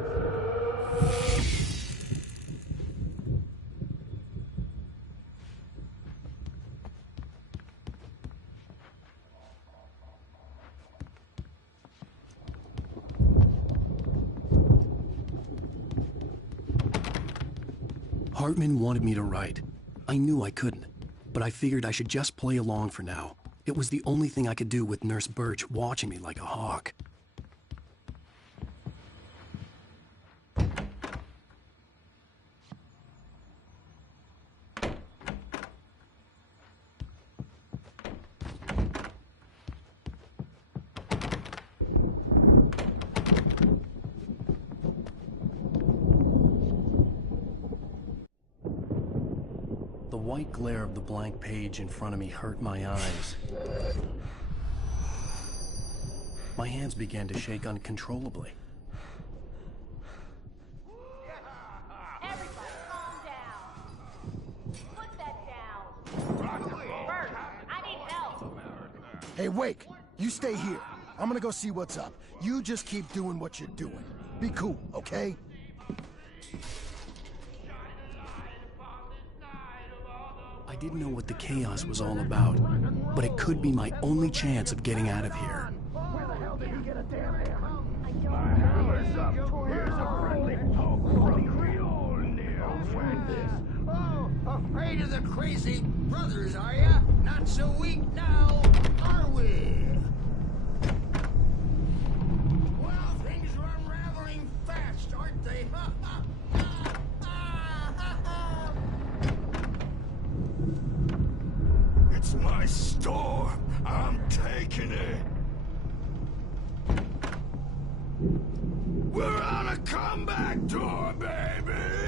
Hartman wanted me to write. I knew I couldn't, but I figured I should just play along for now. It was the only thing I could do with Nurse Birch watching me like a hawk. The white glare of the blank page in front of me hurt my eyes. My hands began to shake uncontrollably. Everybody, calm down. Put that down. Bert, I need help. Hey, Wake, you stay here. I'm gonna go see what's up. You just keep doing what you're doing. Be cool, okay? I didn't know what the chaos was all about, but it could be my only chance of getting out of here. Where the hell did he get a damn hammer? Hammer's up. Here's a friendly poke from Creole near. Where's this? Oh, afraid of the crazy brothers, are ya? Not so weak now, are we? Well, things are unraveling fast, aren't they? It's my storm. I'm taking it. We're on a comeback tour, baby!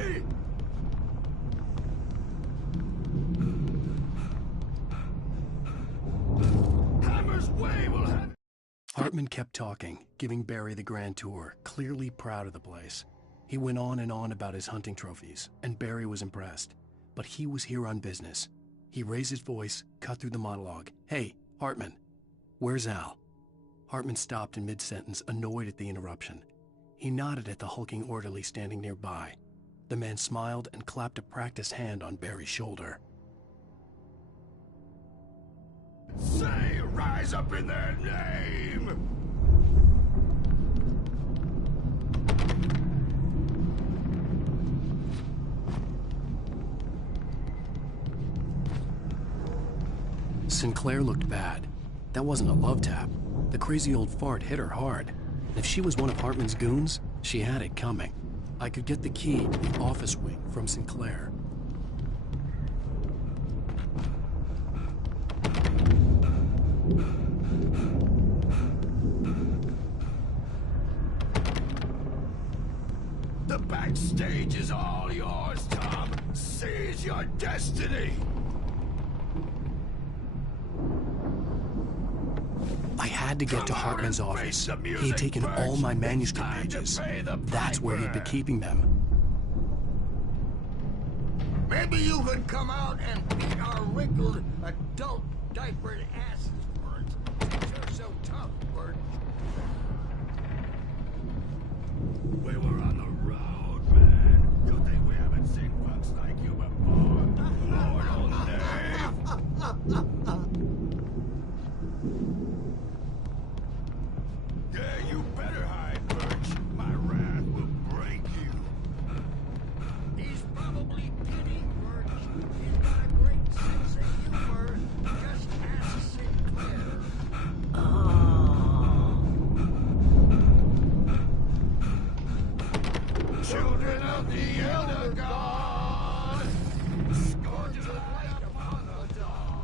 Hartman kept talking, giving Barry the grand tour, clearly proud of the place. He went on and on about his hunting trophies, and Barry was impressed. But he was here on business. He raised his voice, cut through the monologue. "Hey, Hartman, where's Al?" Hartman stopped in mid-sentence, annoyed at the interruption. He nodded at the hulking orderly standing nearby. The man smiled and clapped a practiced hand on Barry's shoulder. Say, rise up in their name! Sinclair looked bad. That wasn't a love tap. The crazy old fart hit her hard. If she was one of Hartman's goons, she had it coming. I could get the key to the office wing from Sinclair. The backstage is all yours, Tom. Seize your destiny! I had to get to Hartman's office. He had taken all my manuscript pages. That's where he'd been keeping them. Maybe you could come out and beat our wrinkled, adult, diapered asses, Burns. You're so tough, Burns. We were on the road, man. You think we haven't seen punks like you before? Lord old Dave! Yeah, you better hide, Birch. My wrath will break you. He's probably kidding, Burns. He's got a great sense of humor. Just ask Sinclair. Children of the Elder God! Scourge of light upon the dawn!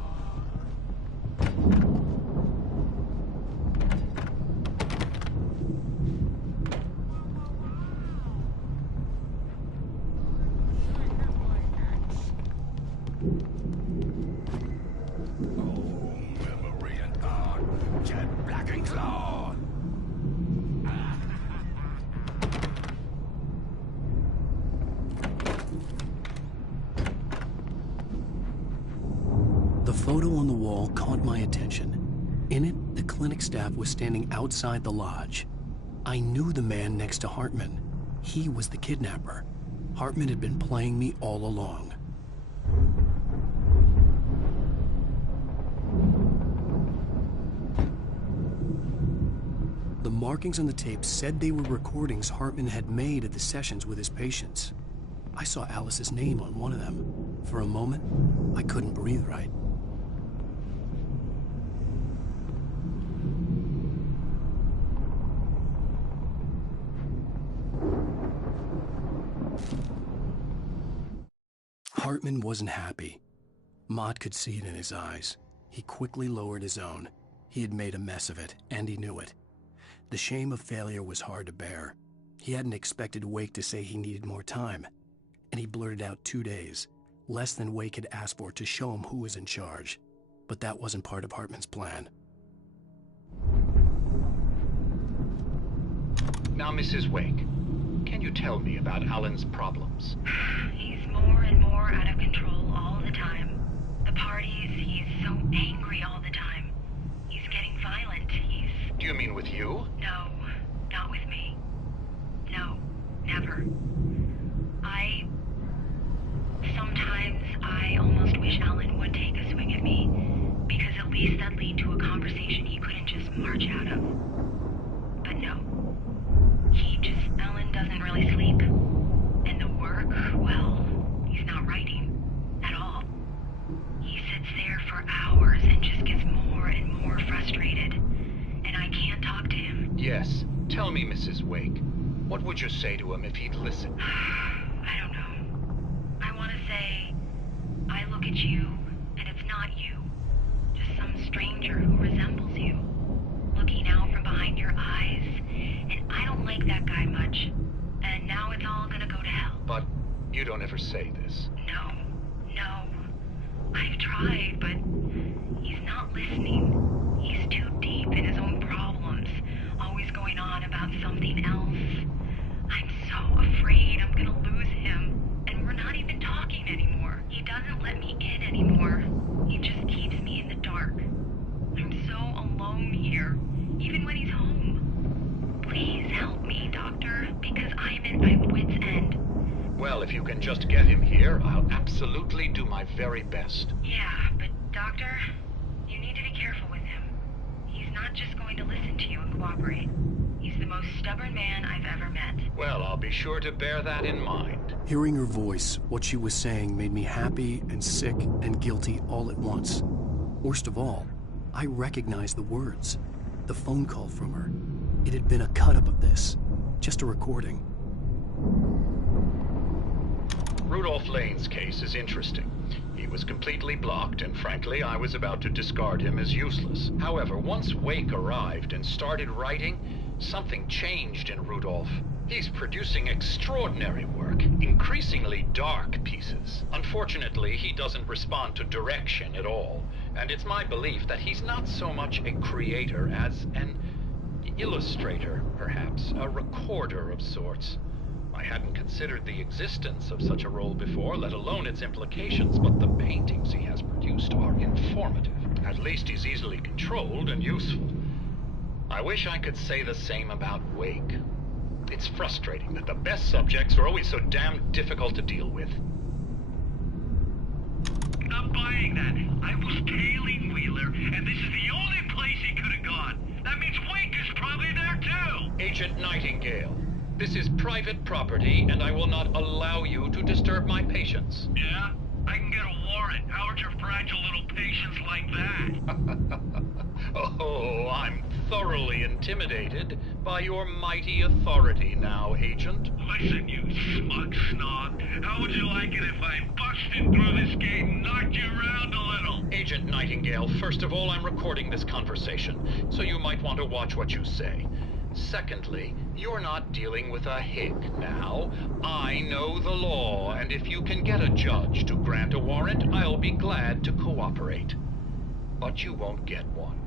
Oh, memory and thought, Jet Black and Claw! The photo on the wall caught my attention. In it, the clinic staff was standing outside the lodge. I knew the man next to Hartman. He was the kidnapper. Hartman had been playing me all along. The markings on the tape said they were recordings Hartman had made at the sessions with his patients. I saw Alice's name on one of them. For a moment, I couldn't breathe right. Hartman wasn't happy. Mott could see it in his eyes. He quickly lowered his own. He had made a mess of it, and he knew it. The shame of failure was hard to bear. He hadn't expected Wake to say he needed more time, and he blurted out 2 days, less than Wake had asked for to show him who was in charge. But that wasn't part of Hartman's plan. Now, Mrs. Wake, can you tell me about Alan's problems? He's more and more out of control all the time. The parties, he's so angry all the time. He's getting violent. Do you mean with you? No, not with me. No, never. Sometimes I almost wish Alan would take a swing at me, because at least that'd lead to a conversation he couldn't just march out of. But no. Alan doesn't really sleep. And the work, well, he's not writing at all. He sits there for hours and just gets more and more frustrated. And I can't talk to him. Yes. Tell me, Mrs. Wake. What would you say to him if he'd listen? I don't know. I want to say, I look at you, and it's not you. Just some stranger who resembles you. Looking out from behind your eyes, and I don't like that guy much. And now it's all gonna go to hell. But you don't ever say this. No. I've tried, but he's not listening. He's too deep in his own problems. something else. I'm so afraid I'm gonna lose him. And we're not even talking anymore. He doesn't let me in anymore. He just keeps me in the dark. I'm so alone here, even when he's home. Please help me, Doctor, because I'm at my wit's end. Well, if you can just get him here, I'll absolutely do my very best. Yeah, but Doctor, you need to be careful with him. He's not just going to listen to you and cooperate. He's the most stubborn man I've ever met. Well, I'll be sure to bear that in mind. Hearing her voice, what she was saying made me happy and sick and guilty all at once. Worst of all, I recognized the words. The phone call from her. It had been a cut-up of this. Just a recording. Rudolph Lane's case is interesting. He was completely blocked, and frankly, I was about to discard him as useless. However, once Wake arrived and started writing, something changed in Rudolph. He's producing extraordinary work, increasingly dark pieces. Unfortunately, he doesn't respond to direction at all, and it's my belief that he's not so much a creator as an illustrator, perhaps, a recorder of sorts. I hadn't considered the existence of such a role before, let alone its implications, but the paintings he has produced are informative. At least he's easily controlled and useful. I wish I could say the same about Wake. It's frustrating that the best subjects are always so damn difficult to deal with. I'm buying that. I was tailing Wheeler, and this is the only place he could have gone. That means Wake is probably there too! Agent Nightingale, this is private property, and I will not allow you to disturb my patients. Yeah? I can get a warrant. How would your fragile little patients like that? Oh, I'm thoroughly intimidated by your mighty authority now, Agent. Listen, you smug snob. How would you like it if I busted through this gate and knocked you around a little? Agent Nightingale, first of all, I'm recording this conversation, so you might want to watch what you say. Secondly, you're not dealing with a hick now. I know the law, and if you can get a judge to grant a warrant, I'll be glad to cooperate. But you won't get one.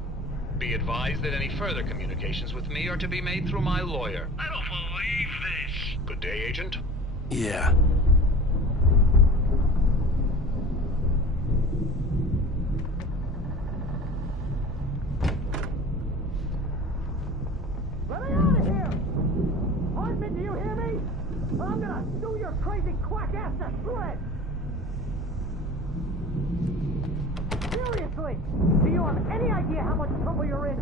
Be advised that any further communications with me are to be made through my lawyer. I don't believe this. Good day, Agent. Yeah. Let me out of here! Hartman, do you hear me? I'm gonna sue your crazy quack ass to shreds! Seriously! Do you have any idea how much trouble you're in?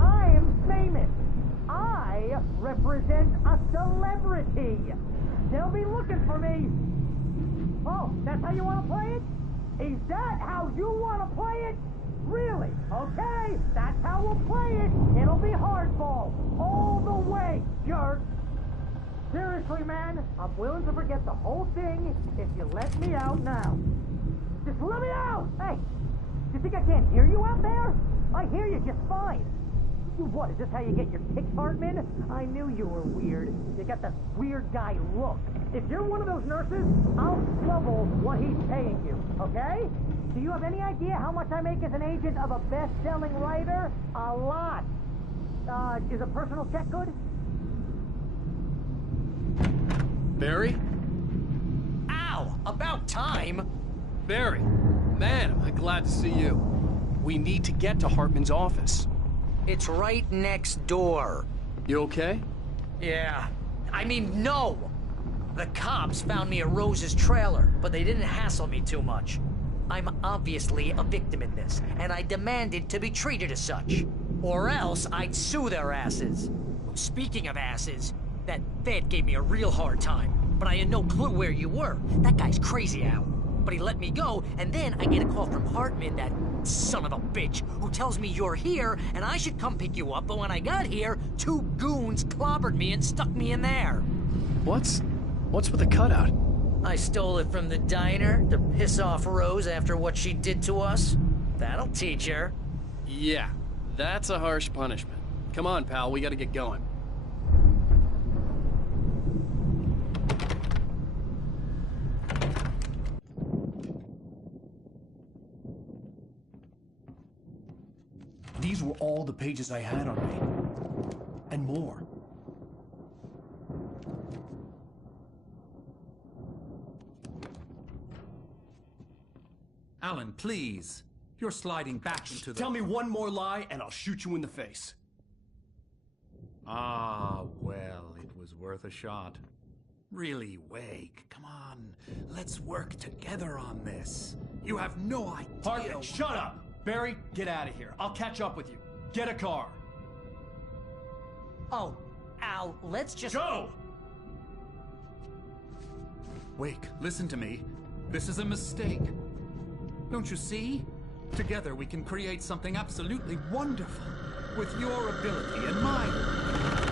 I am famous! I represent a celebrity! They'll be looking for me! Oh, that's how you want to play it? Is that how you want to play it? Really? Okay, that's how we'll play it. It'll be hardball. All the way, jerk. Seriously, man, I'm willing to forget the whole thing if you let me out now. Just let me out! Hey, you think I can't hear you out there? I hear you just fine. You what, is this how you get your kicks, Hartman? I knew you were weird. You got the weird guy look. If you're one of those nurses, I'll double what he's paying you, okay? Do you have any idea how much I make as an agent of a best-selling writer? A lot. Is a personal check good? Barry? Ow! About time! Barry, man, am I glad to see you. We need to get to Hartman's office. It's right next door. You okay? Yeah. I mean, no! The cops found me at Rose's trailer, but they didn't hassle me too much. I'm obviously a victim in this, and I demanded to be treated as such. Or else I'd sue their asses. Speaking of asses, that Fed gave me a real hard time, but I had no clue where you were. That guy's crazy, Al. But he let me go, and then I get a call from Hartman, that son of a bitch, who tells me you're here, and I should come pick you up, but when I got here, 2 goons clobbered me and stuck me in there. What's with the cutout? I stole it from the diner to piss off Rose after what she did to us. That'll teach her. Yeah, that's a harsh punishment. Come on, pal, we gotta get going. These were all the pages I had on me. And more. Alan, please. You're sliding back into the... Tell me one more lie and I'll shoot you in the face. Ah, well, it was worth a shot. Really, Wake, come on. Let's work together on this. You have no idea... Hartman, shut up! Barry, get out of here. I'll catch up with you. Get a car. Oh, Al, let's just... Go! Wake, listen to me. This is a mistake. Don't you see? Together we can create something absolutely wonderful. With your ability and mine.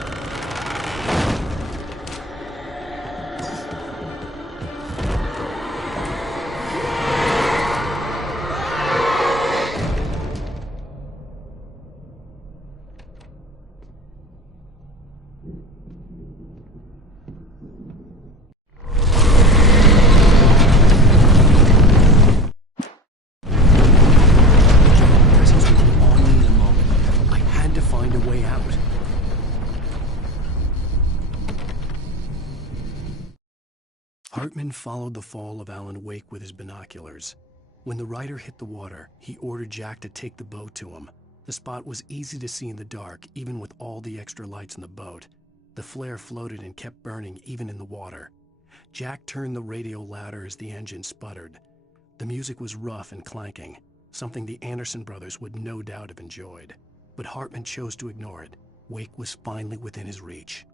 Hartman followed the fall of Alan Wake with his binoculars. When the rider hit the water, he ordered Jack to take the boat to him. The spot was easy to see in the dark, even with all the extra lights in the boat. The flare floated and kept burning even in the water. Jack turned the radio louder as the engine sputtered. The music was rough and clanking, something the Anderson brothers would no doubt have enjoyed. But Hartman chose to ignore it. Wake was finally within his reach.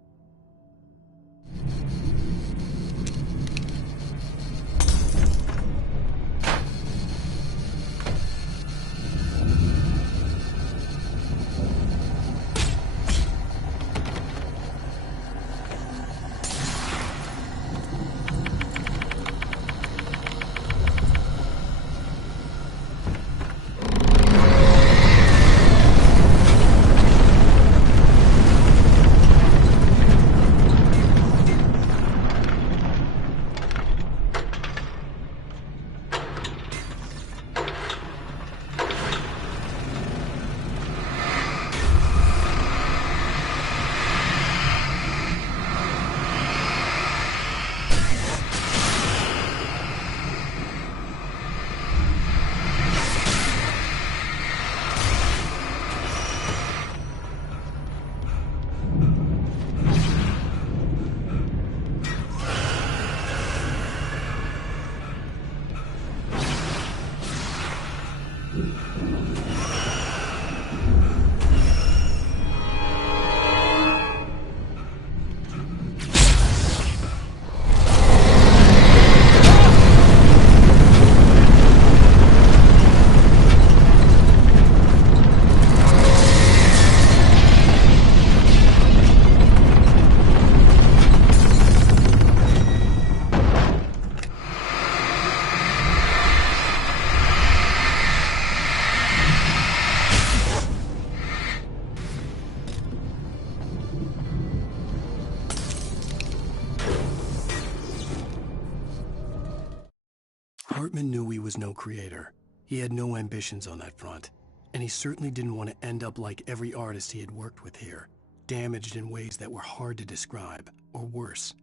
Hartman knew he was no creator. He had no ambitions on that front, and he certainly didn't want to end up like every artist he had worked with here, damaged in ways that were hard to describe, or worse.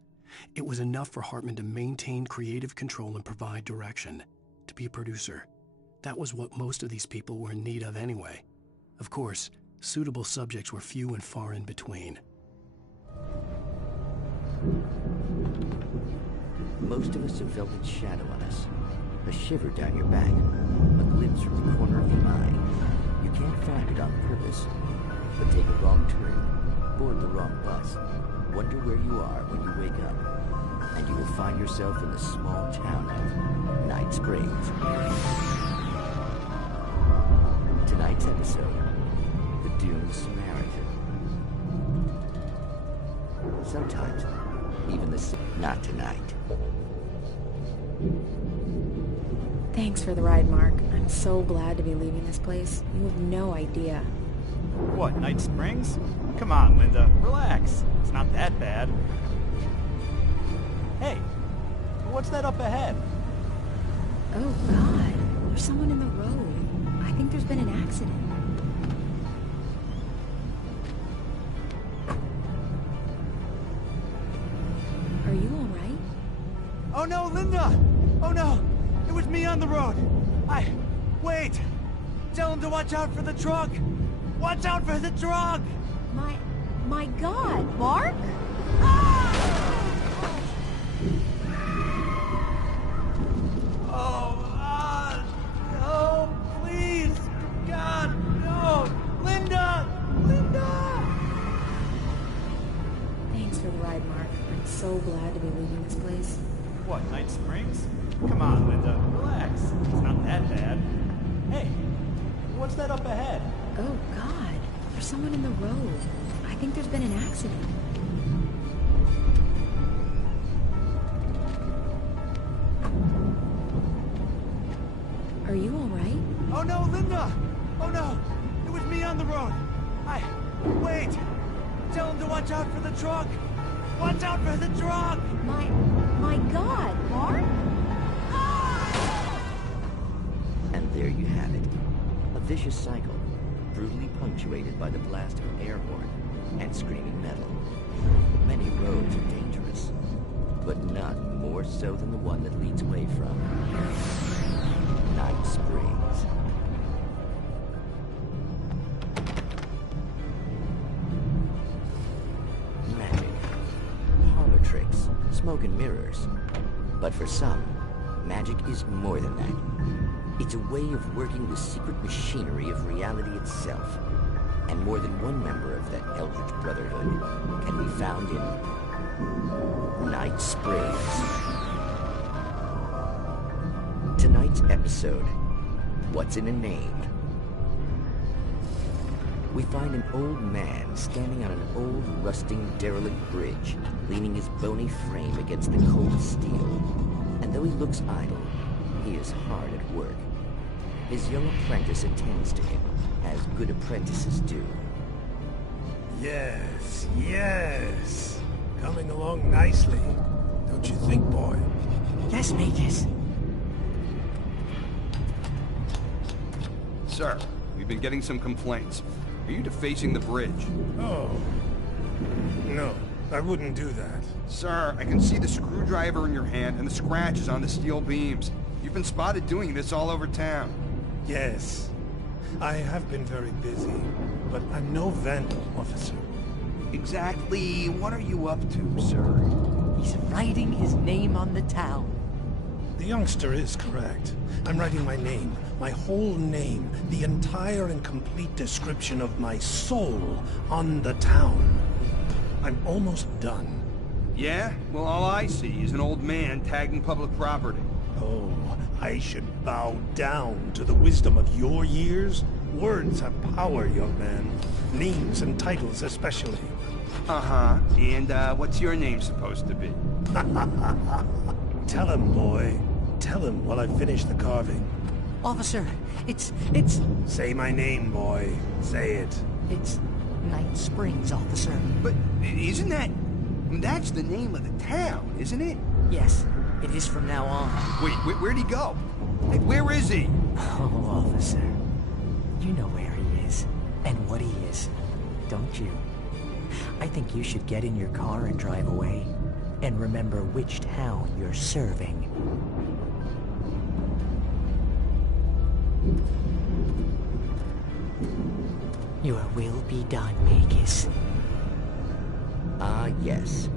It was enough for Hartman to maintain creative control and provide direction, to be a producer. That was what most of these people were in need of anyway. Of course, suitable subjects were few and far in between. Most of us have felt its shadow on us. A shiver down your back, a glimpse from the corner of your eye. You can't find it on purpose, but take a wrong turn, board the wrong bus, wonder where you are when you wake up, and you will find yourself in the small town of Night Springs. Tonight's episode, The Doomed Samaritan. Sometimes, even the... Not tonight. Thanks for the ride, Mark. I'm so glad to be leaving this place. You have no idea. What, Night Springs? Come on, Linda. Relax. It's not that bad. Hey, what's that up ahead? Oh, God. There's someone in the road. I think there's been an accident. Are you all right? Oh no, Linda! Oh no! It was me on the road! Wait! Tell him to watch out for the truck! Watch out for the truck! My God, Mark? No, please! God, no! Linda! Linda! Thanks for the ride, Mark. I'm so glad to be leaving this place. What, Night Springs? Come on, Linda, relax. It's not that bad. Hey, what's that up ahead? Oh, God. There's someone in the road. I think there's been an accident. Are you all right? Oh no, Linda! Oh no! It was me on the road! Wait! Tell him to watch out for the truck! Watch out for the truck! My God, Mark? And there you have it. A vicious cycle, brutally punctuated by the blast of an air horn and screaming metal. Many roads are dangerous, but none more so than the one that leads away from Night Springs. Magic, parlor tricks, smoke and mirrors. But for some, magic is more than that. It's a way of working the secret machinery of reality itself. And more than one member of that Eldritch Brotherhood can be found in Night Springs. Tonight's episode, What's in a Name? We find an old man standing on an old, rusting, derelict bridge, leaning his bony frame against the cold steel. And though he looks idle, he is hard at work. His young apprentice attends to him, as good apprentices do. Yes, yes. Coming along nicely. Don't you think, boy? Yes, Magus. Sir, we've been getting some complaints. Are you defacing the bridge? Oh. No, I wouldn't do that. Sir, I can see the screwdriver in your hand and the scratches on the steel beams. You've been spotted doing this all over town. Yes. I have been very busy, but I'm no vandal, officer. Exactly what are you up to, sir? He's writing his name on the town. The youngster is correct. I'm writing my name, my whole name, the entire and complete description of my soul on the town. I'm almost done. Yeah? Well, all I see is an old man tagging public property. Oh, I should bow down to the wisdom of your years? Words have power, young man. Names and titles especially. Uh-huh. And, what's your name supposed to be? Tell him, boy. Tell him while I finish the carving. Officer, it's... Say my name, boy. Say it. It's Night Springs, officer. But isn't that... That's the name of the town, isn't it? Yes, it is from now on. Wait, where'd he go? Like, where is he? Oh, officer. You know where he is, and what he is, don't you? I think you should get in your car and drive away, and remember which town you're serving. Your will be done, Magus. Ah, yes.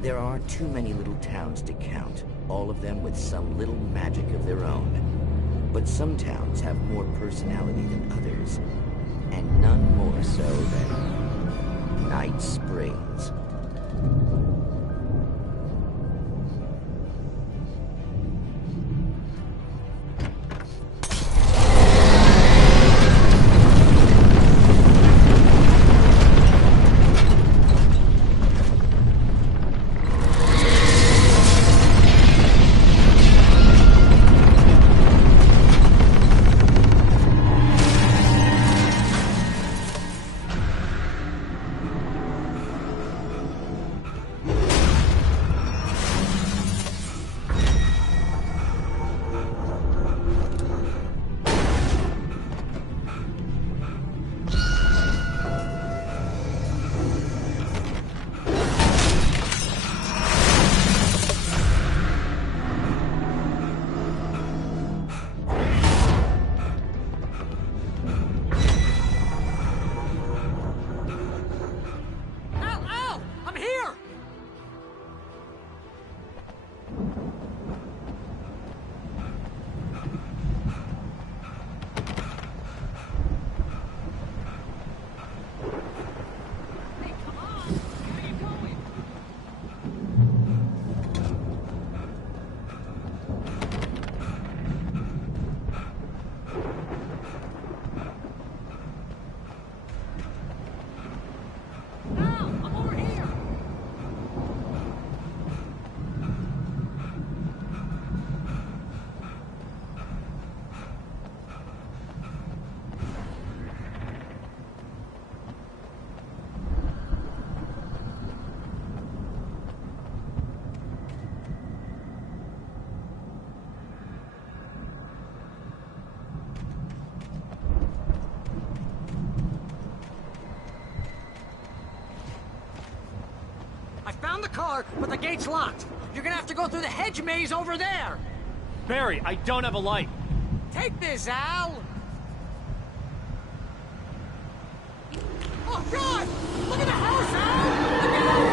There are too many little towns to count, all of them with some little magic of their own. But some towns have more personality than others, and none more so than Night Springs. found the car, but the gate's locked. You're gonna have to go through the hedge maze over there. Barry, I don't have a light. Take this, Al. Oh, God! Look at the house, Al! Look at it!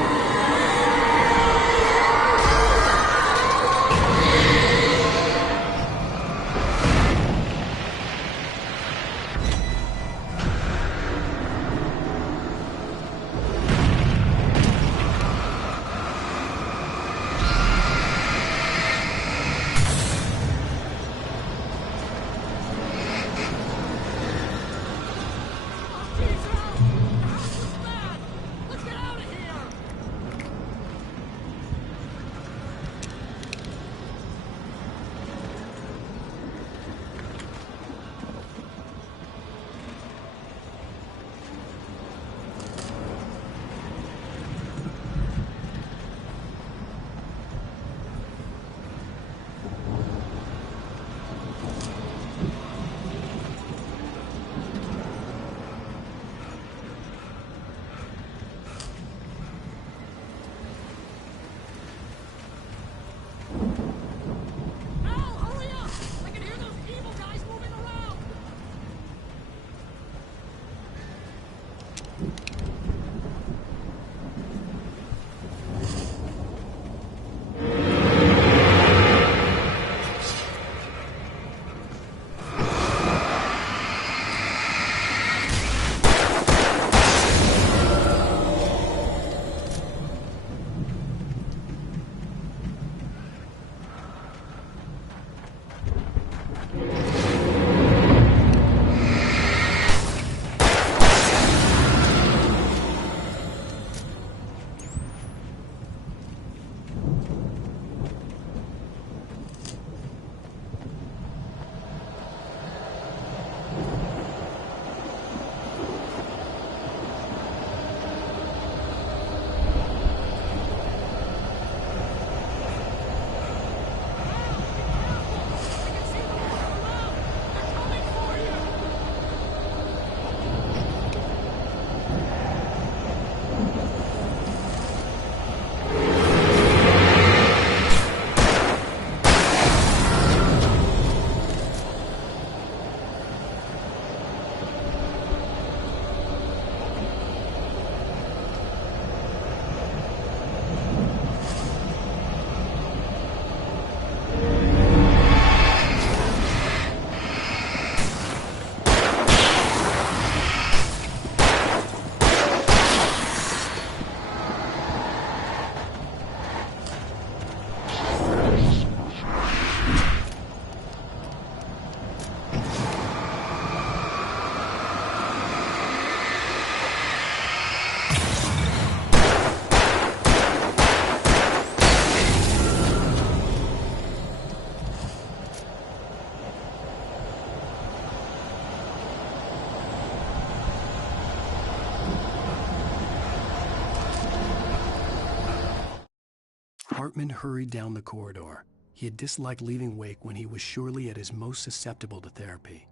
Hartman hurried down the corridor. He had disliked leaving Wake when he was surely at his most susceptible to therapy.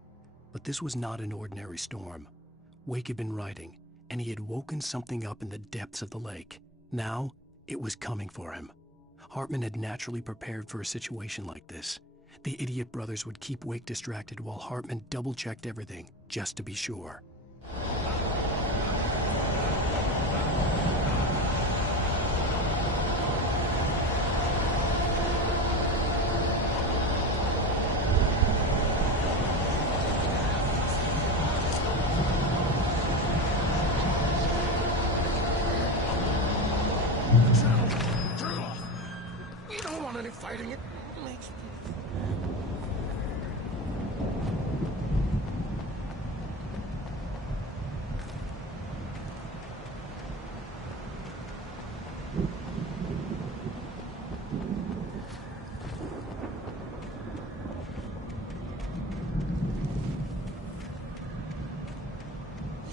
But this was not an ordinary storm. Wake had been writing, and he had woken something up in the depths of the lake. Now, it was coming for him. Hartman had naturally prepared for a situation like this. The idiot brothers would keep Wake distracted while Hartman double-checked everything, just to be sure. Fighting it makes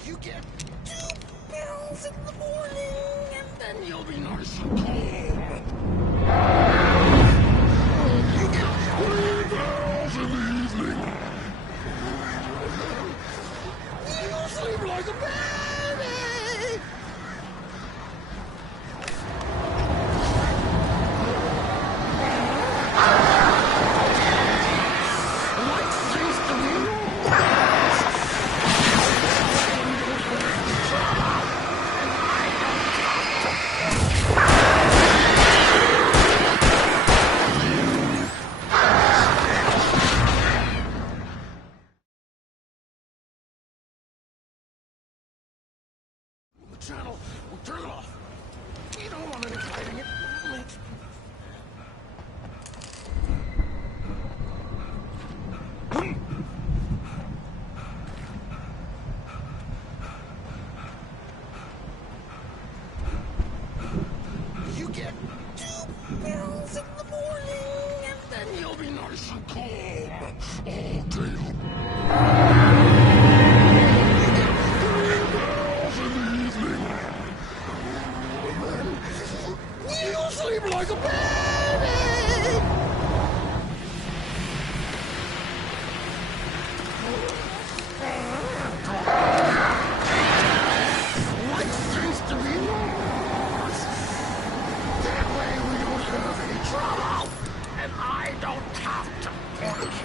you get 2 pills in the morning, and then you'll be nice and calm. Sleep like a baby! nice and calm all day. You sleep like a baby! What seems to be lost? That way we don't have any trouble, and I don't have to punish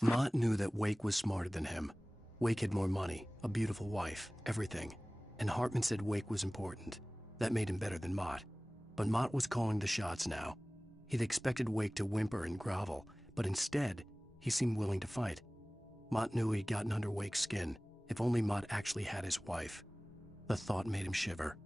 Mott knew that Wake was smarter than him. Wake had more money, a beautiful wife, everything. And Hartman said Wake was important. That made him better than Mott. But Mott was calling the shots now. He'd expected Wake to whimper and grovel, but instead, he seemed willing to fight. Mott knew he'd gotten under Wake's skin. If only Mott actually had his wife. The thought made him shiver.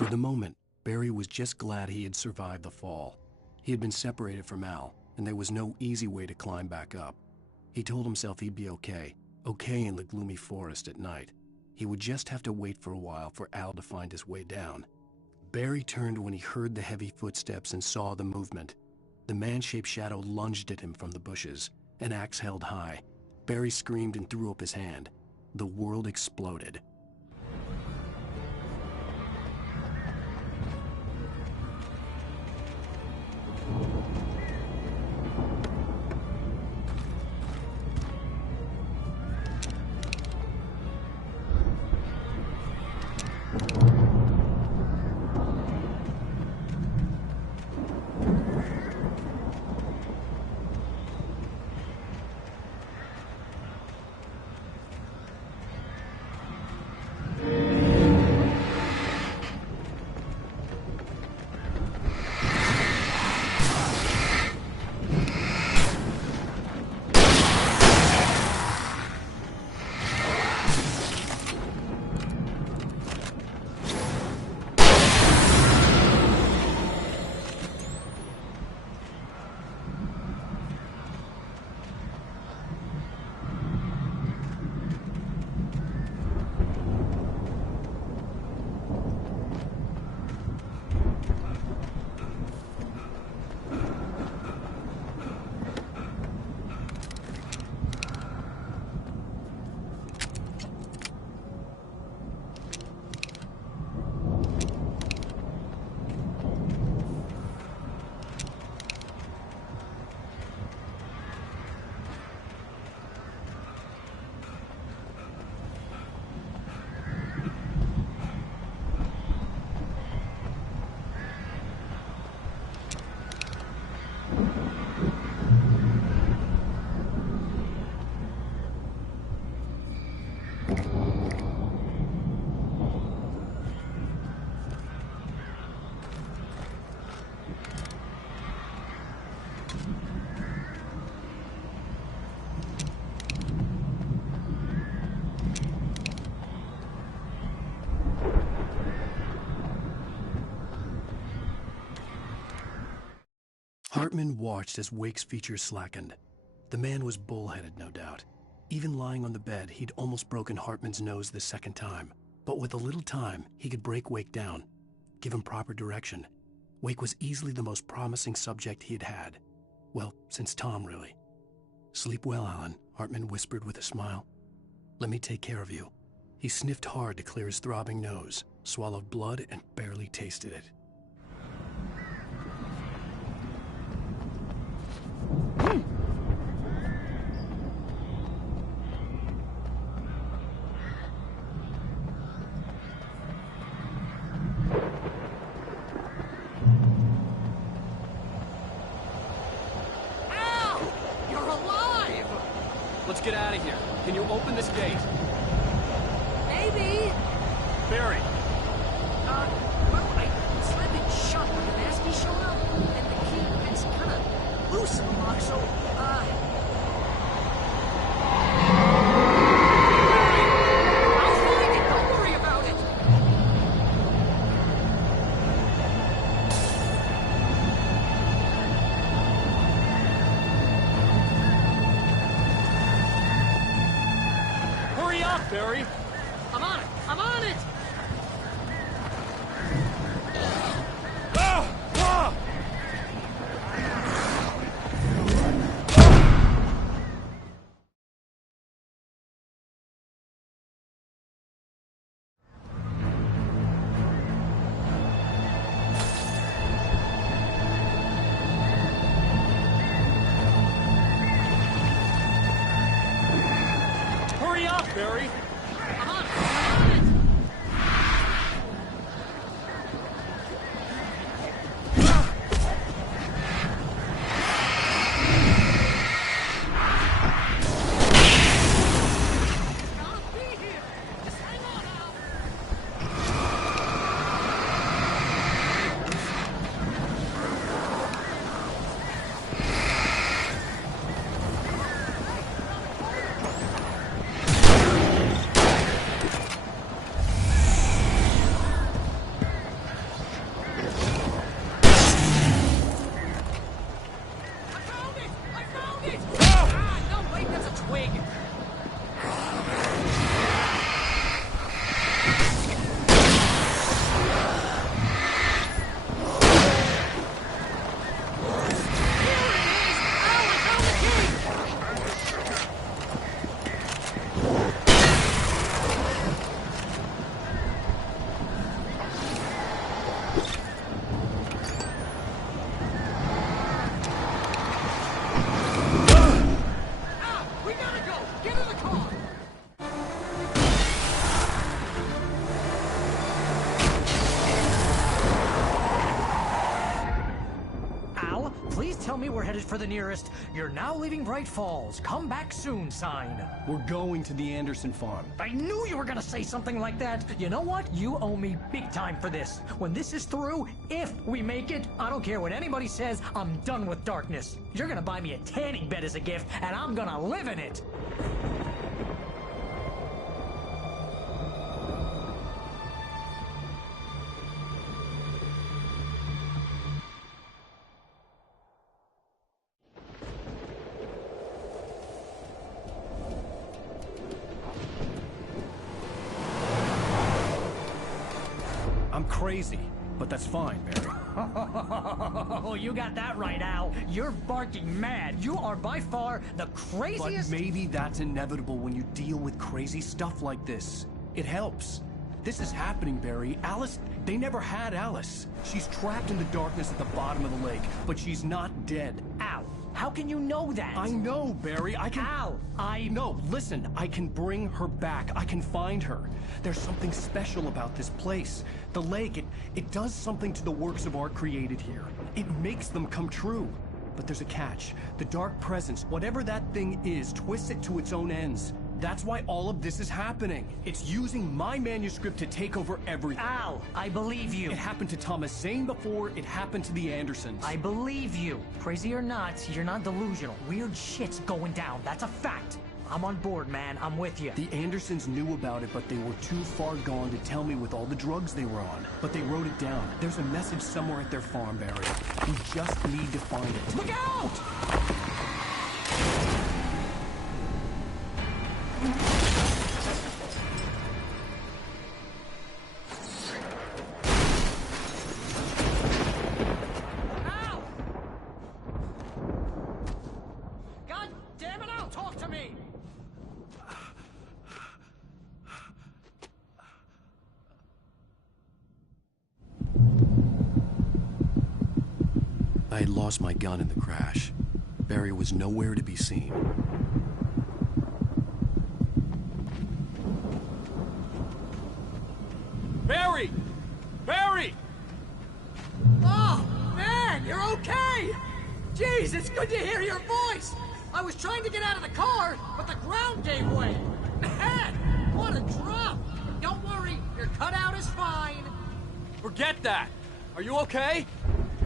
For the moment, Barry was just glad he had survived the fall. He had been separated from Al, and there was no easy way to climb back up. He told himself he'd be okay in the gloomy forest at night. He would just have to wait for a while for Al to find his way down. Barry turned when he heard the heavy footsteps and saw the movement. The man-shaped shadow lunged at him from the bushes, an axe held high. Barry screamed and threw up his hand. The world exploded. Hartman watched as Wake's features slackened. The man was bullheaded, no doubt. Even lying on the bed, he'd almost broken Hartman's nose the second time. But with a little time, he could break Wake down, give him proper direction. Wake was easily the most promising subject he had had. Well, since Tom, really. "Sleep well, Alan," Hartman whispered with a smile. "Let me take care of you." He sniffed hard to clear his throbbing nose, swallowed blood, and barely tasted it. Let's get out of here. Can you open this gate? Maybe. Barry. Well, I slammed it shut when the Nasty showed up, and the key is kind of loose in the lock, so, I'll find it. Don't worry about it. Hurry up, Barry! I'm on it! I'm on it! Hurry up, Barry! I'm on it! I'm on it! headed for the nearest "You're now leaving Bright Falls. Come back soon" sign. We're going to the Anderson farm. I knew you were gonna say something like that. You know what? You owe me big time for this. When this is through, if we make it, I don't care what anybody says, I'm done with darkness. You're gonna buy me a tanning bed as a gift, and I'm gonna live in it. I'm crazy, but that's fine, Barry. Oh, you got that right, Al. You're barking mad. You are by far the craziest... But maybe that's inevitable when you deal with crazy stuff like this. It helps. This is happening, Barry. Alice, they never had Alice. She's trapped in the darkness at the bottom of the lake, but she's not dead. Al, how can you know that? I know, Barry. I can... Al, No, listen. I can bring her back. I can find her. There's something special about this place. The lake, it does something to the works of art created here. It makes them come true. But there's a catch. The dark presence, whatever that thing is, twists it to its own ends. That's why all of this is happening. It's using my manuscript to take over everything. Al, I believe you. It happened to Thomas Zane before, it happened to the Andersons. I believe you. Crazy or not, you're not delusional. Weird shit's going down. That's a fact. I'm on board, man. I'm with you. The Andersons knew about it, but they were too far gone to tell me with all the drugs they were on. But they wrote it down. There's a message somewhere at their farm, Barry. We just need to find it. Look out! Al! God damn it, Al, talk to me! I had lost my gun in the crash. Barry was nowhere to be seen. Barry! Barry! Oh, man, you're okay! Jeez, it's good to hear your voice! I was trying to get out of the car, but the ground gave way. Man, what a drop! Don't worry, your cutout is fine. Forget that! Are you okay?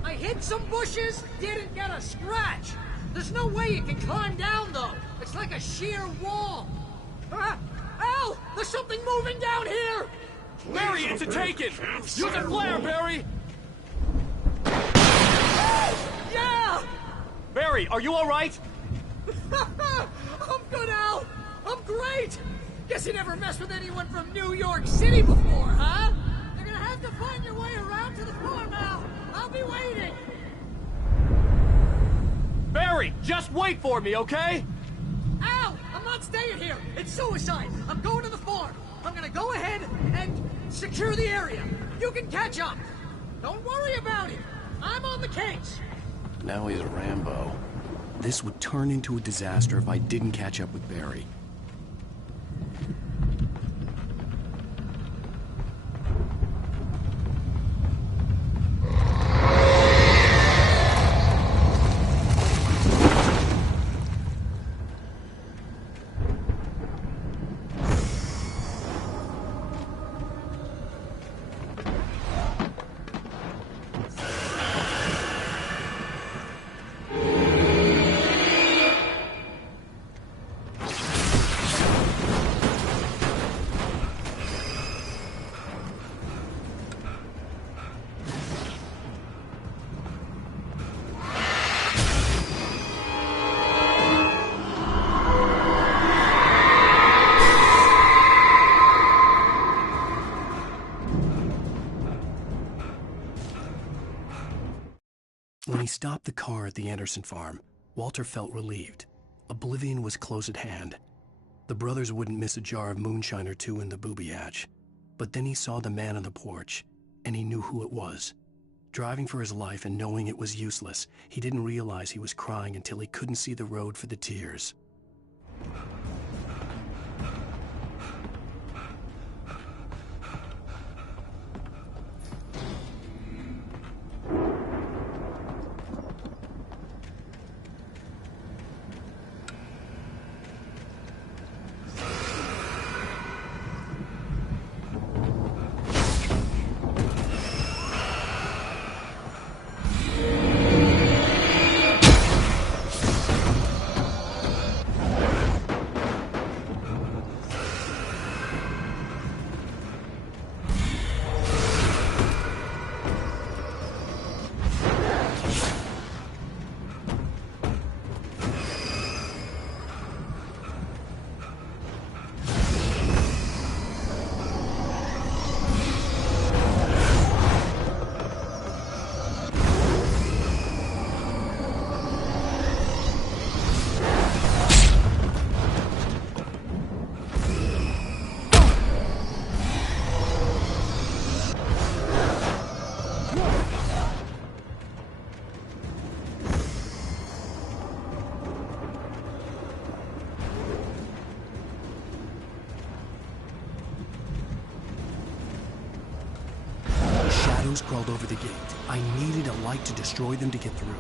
I hit some bushes, didn't get a scratch. There's no way you can climb down, though. It's like a sheer wall. Al, there's something moving down here! Barry, it's a Taken! Use a flare, Barry! Yeah! Barry, are you alright? I'm good, Al! I'm great! Guess you never messed with anyone from New York City before, huh? You're gonna have to find your way around to the farm, Al! I'll be waiting! Barry, just wait for me, okay? Al! I'm not staying here! It's suicide! I'm going to the farm! I'm gonna go ahead and secure the area. You can catch up. Don't worry about it. I'm on the case. Now he's Rambo. This would turn into a disaster if I didn't catch up with Barry. When he stopped the car at the Anderson farm, Walter felt relieved. Oblivion was close at hand. The brothers wouldn't miss a jar of moonshine or two in the booby hatch. But then he saw the man on the porch, and he knew who it was. Driving for his life and knowing it was useless, he didn't realize he was crying until he couldn't see the road for the tears. crawled over the gate. I needed a light to destroy them to get through.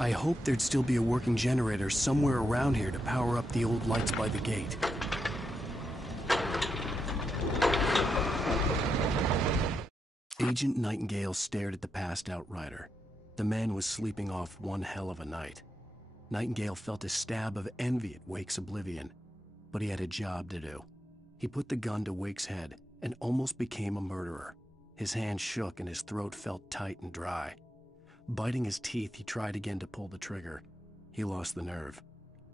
I hoped there'd still be a working generator somewhere around here to power up the old lights by the gate. Agent Nightingale stared at the passed-out rider. The man was sleeping off one hell of a night. Nightingale felt a stab of envy at Wake's oblivion, but he had a job to do. He put the gun to Wake's head and almost became a murderer. His hand shook and his throat felt tight and dry. Biting his teeth, he tried again to pull the trigger. He lost the nerve.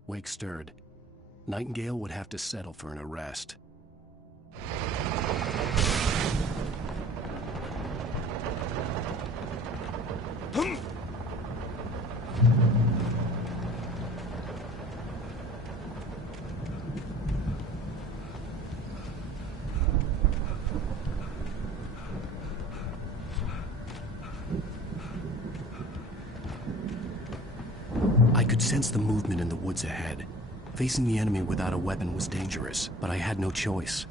Wake stirred. Nightingale would have to settle for an arrest. I could sense the movement in the woods ahead. Facing the enemy without a weapon was dangerous, but I had no choice.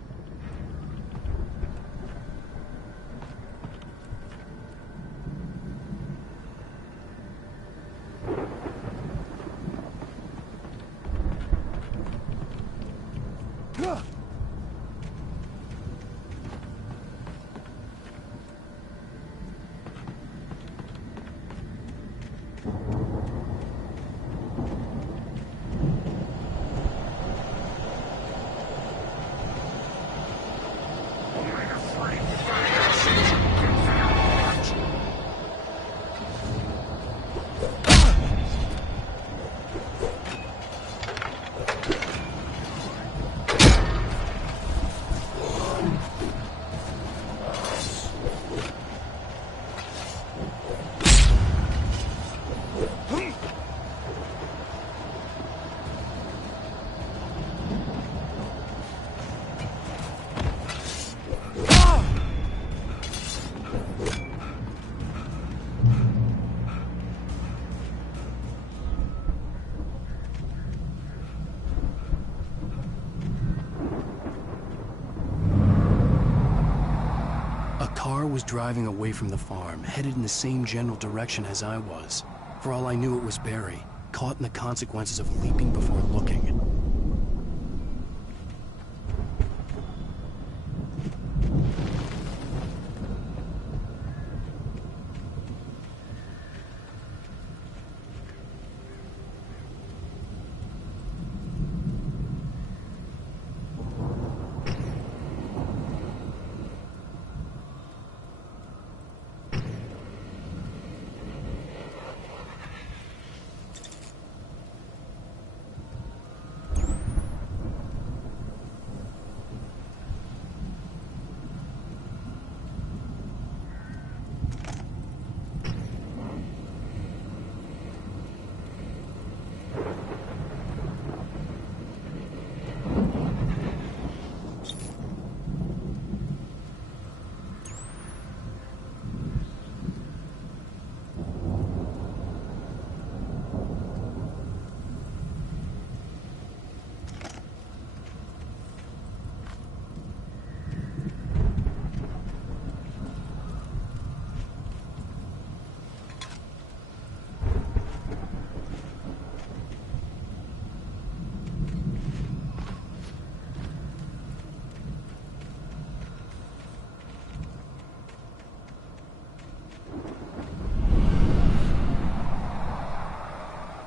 Was driving away from the farm, headed in the same general direction as I was. For all I knew, it was Barry, caught in the consequences of leaping before looking.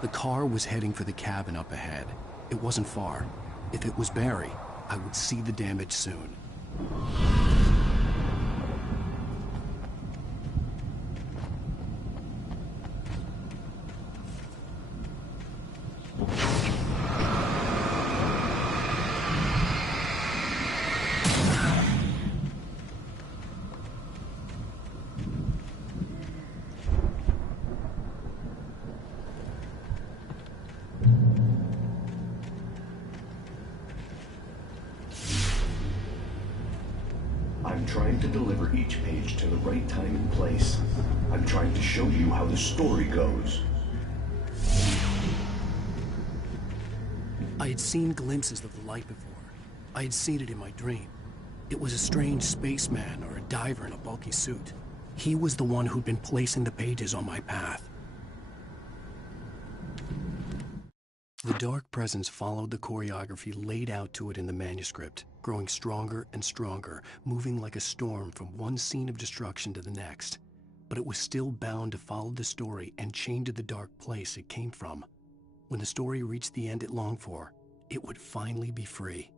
The car was heading for the cabin up ahead. It wasn't far. If it was Barry, I would see the damage soon. trying to deliver each page to the right time and place. I'm trying to show you how the story goes. I had seen glimpses of the light before. I had seen it in my dream. It was a strange spaceman or a diver in a bulky suit. He was the one who'd been placing the pages on my path. The dark presence followed the choreography laid out to it in the manuscript, growing stronger and stronger, moving like a storm from one scene of destruction to the next. But it was still bound to follow the story and chain to the dark place it came from. When the story reached the end it longed for, it would finally be free.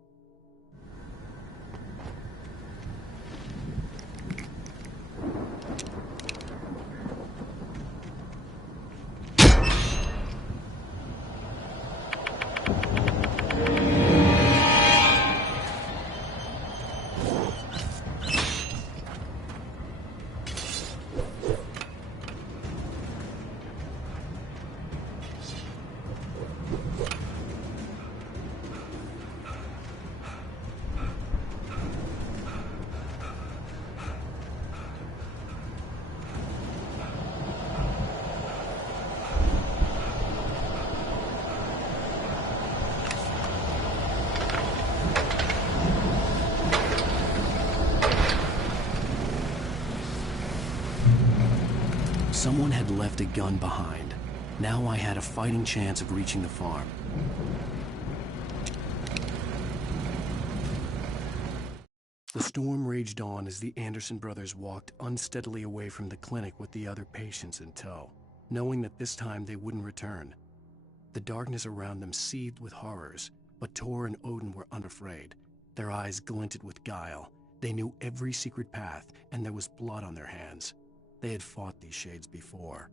Someone had left a gun behind. Now I had a fighting chance of reaching the farm. The storm raged on as the Anderson brothers walked unsteadily away from the clinic with the other patients in tow, knowing that this time they wouldn't return. The darkness around them seethed with horrors, but Tor and Odin were unafraid. Their eyes glinted with guile. They knew every secret path, and there was blood on their hands. They had fought these shades before.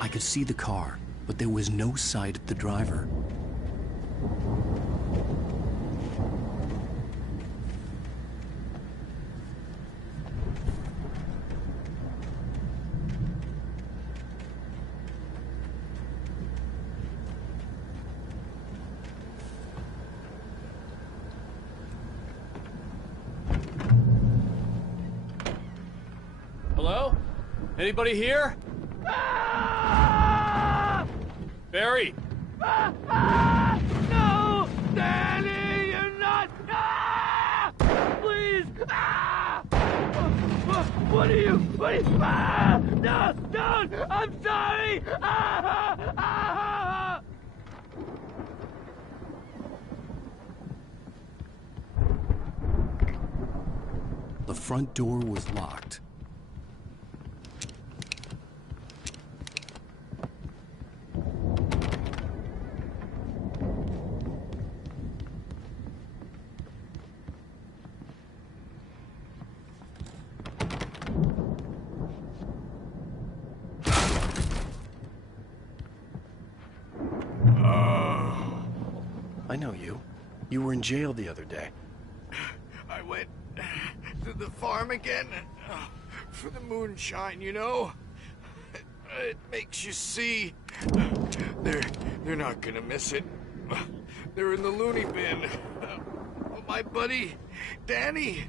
I could see the car, but there was no sight of the driver. Hello? Anybody here? Barry! No! Danny, you're not! Please! What are you? Ah! No! Don't! I'm sorry! Ah! Ah! The front door was locked. I know you. You were in jail the other day. I went to the farm again for the moonshine, you know? It makes you see. They're not gonna miss it. They're in the loony bin. My buddy, Danny,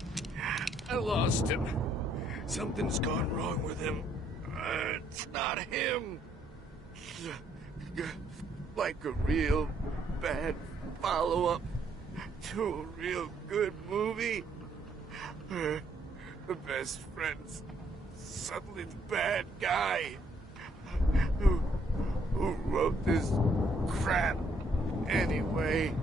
I lost him. Something's gone wrong with him. It's not him. Like a real bad follow-up to a real good movie. The best friend's suddenly the bad guy who wrote this crap anyway.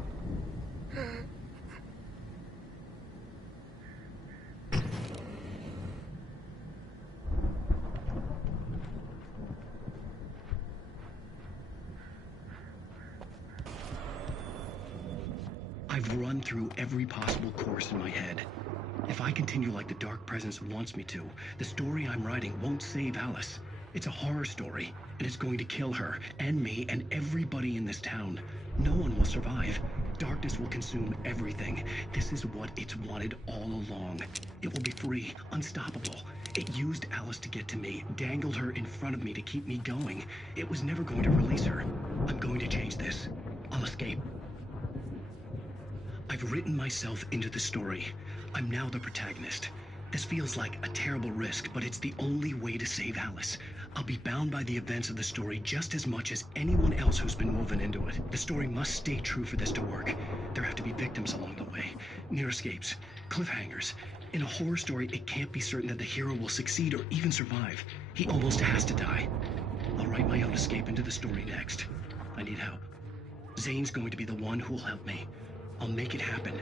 I've run through every possible course in my head. If I continue like the Dark Presence wants me to, the story I'm writing won't save Alice. It's a horror story, and it's going to kill her, and me, and everybody in this town. No one will survive. Darkness will consume everything. This is what it's wanted all along. It will be free, unstoppable. It used Alice to get to me, dangled her in front of me to keep me going. It was never going to release her. I'm going to change this. I'll escape. I've written myself into the story. I'm now the protagonist. This feels like a terrible risk, but it's the only way to save Alice. I'll be bound by the events of the story just as much as anyone else who's been woven into it. The story must stay true for this to work. There have to be victims along the way, near escapes, cliffhangers. In a horror story, it can't be certain that the hero will succeed or even survive. He almost has to die. I'll write my own escape into the story next. I need help. Zane's going to be the one who will help me. I'll make it happen.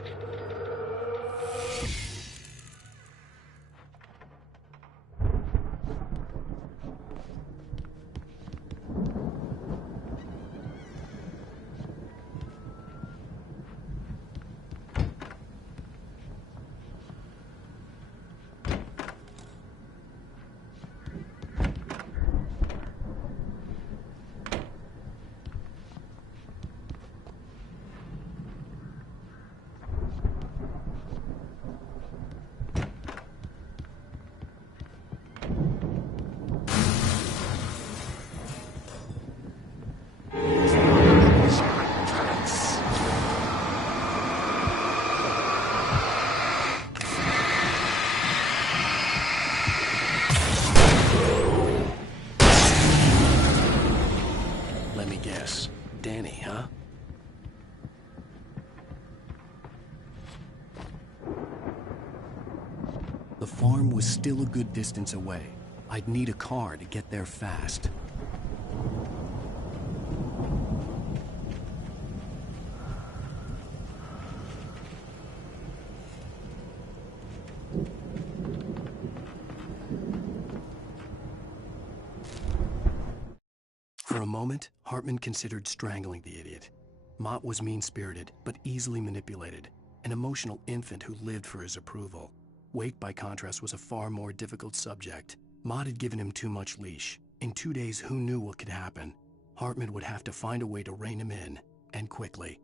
Danny, huh? The farm was still a good distance away. I'd need a car to get there fast. For a moment, Hartman considered strangling the idiot. Mott was mean-spirited, but easily manipulated, an emotional infant who lived for his approval. Wake, by contrast, was a far more difficult subject. Mott had given him too much leash. In 2 days, who knew what could happen? Hartman would have to find a way to rein him in, and quickly.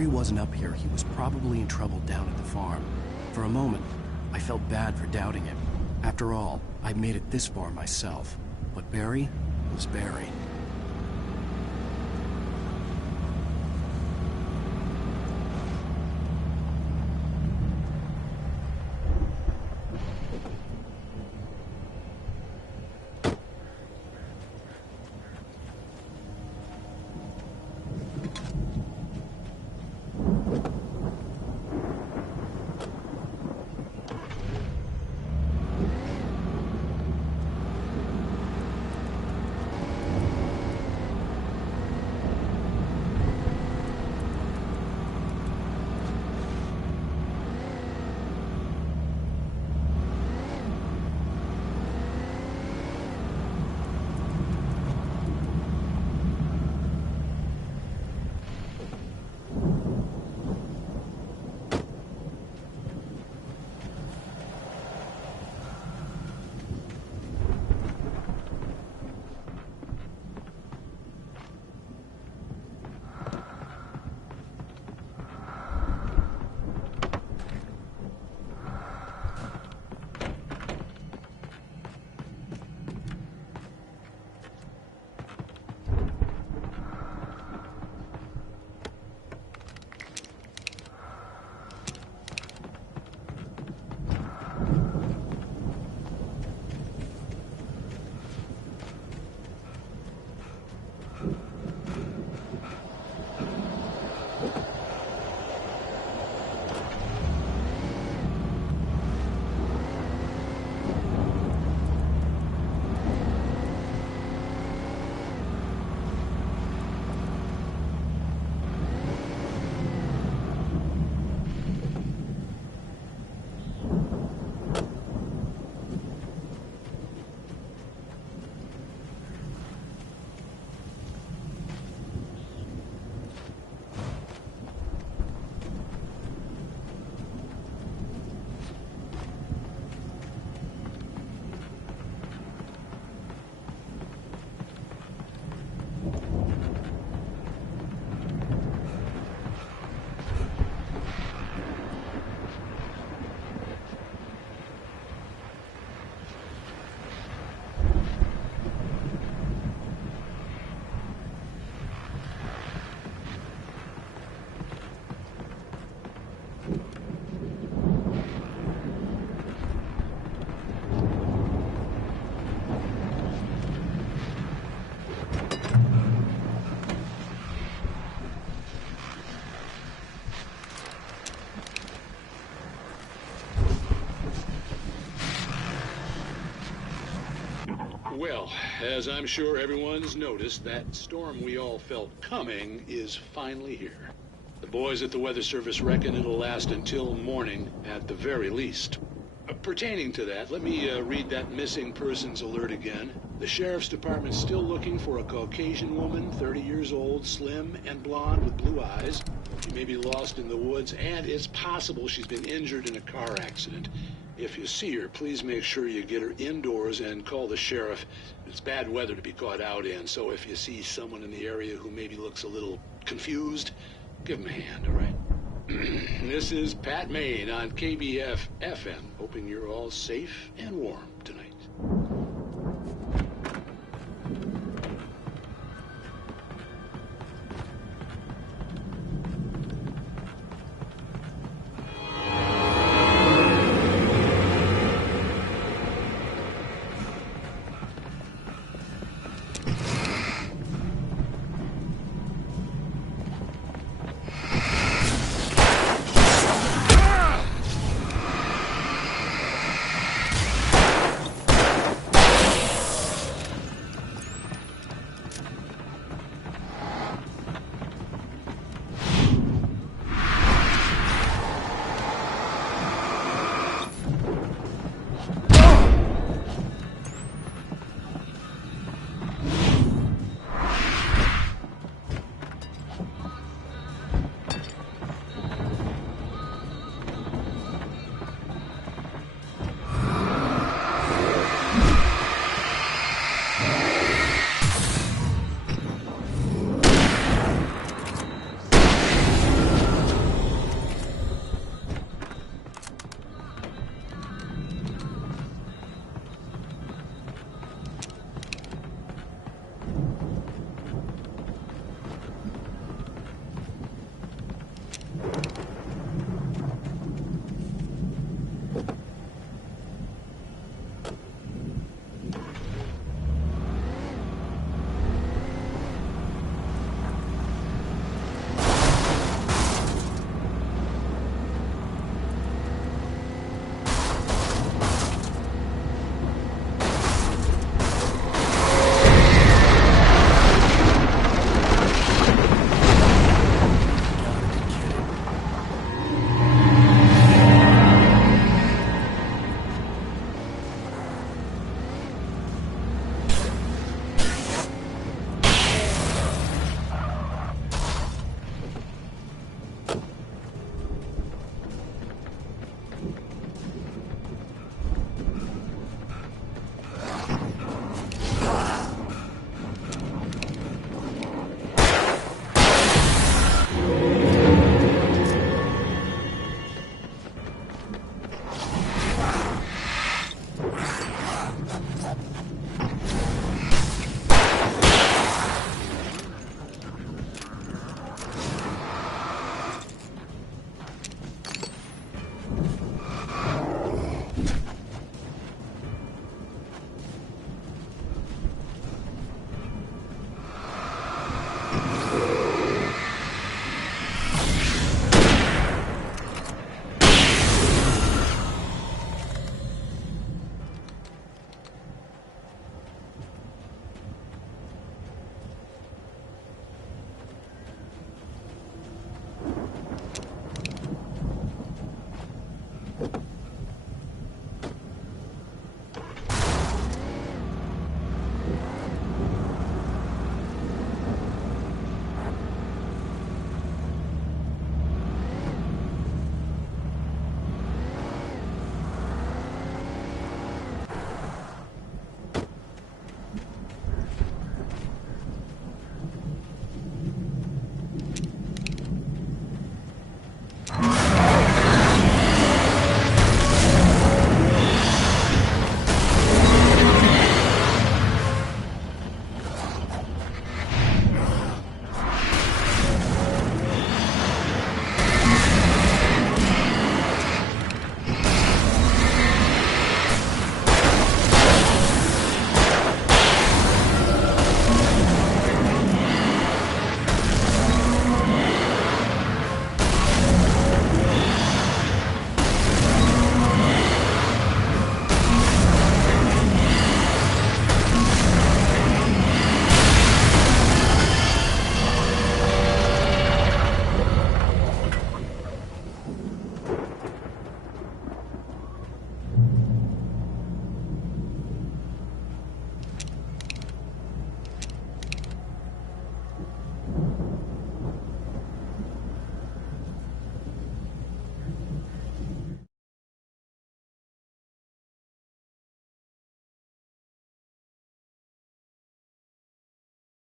Barry wasn't up here, he was probably in trouble down at the farm. For a moment, I felt bad for doubting him. After all, I'd made it this far myself. But Barry was Barry. Well, as I'm sure everyone's noticed, that storm we all felt coming is finally here. The boys at the Weather Service reckon it'll last until morning at the very least. Pertaining to that, let me read that missing persons alert again. The Sheriff's Department's still looking for a Caucasian woman, 30 years old, slim and blonde with blue eyes. She may be lost in the woods, and it's possible she's been injured in a car accident. If you see her, please make sure you get her indoors and call the sheriff. It's bad weather to be caught out in, so if you see someone in the area who maybe looks a little confused, give him a hand, all right? This is Pat Maine on KBF FM, hoping you're all safe and warm.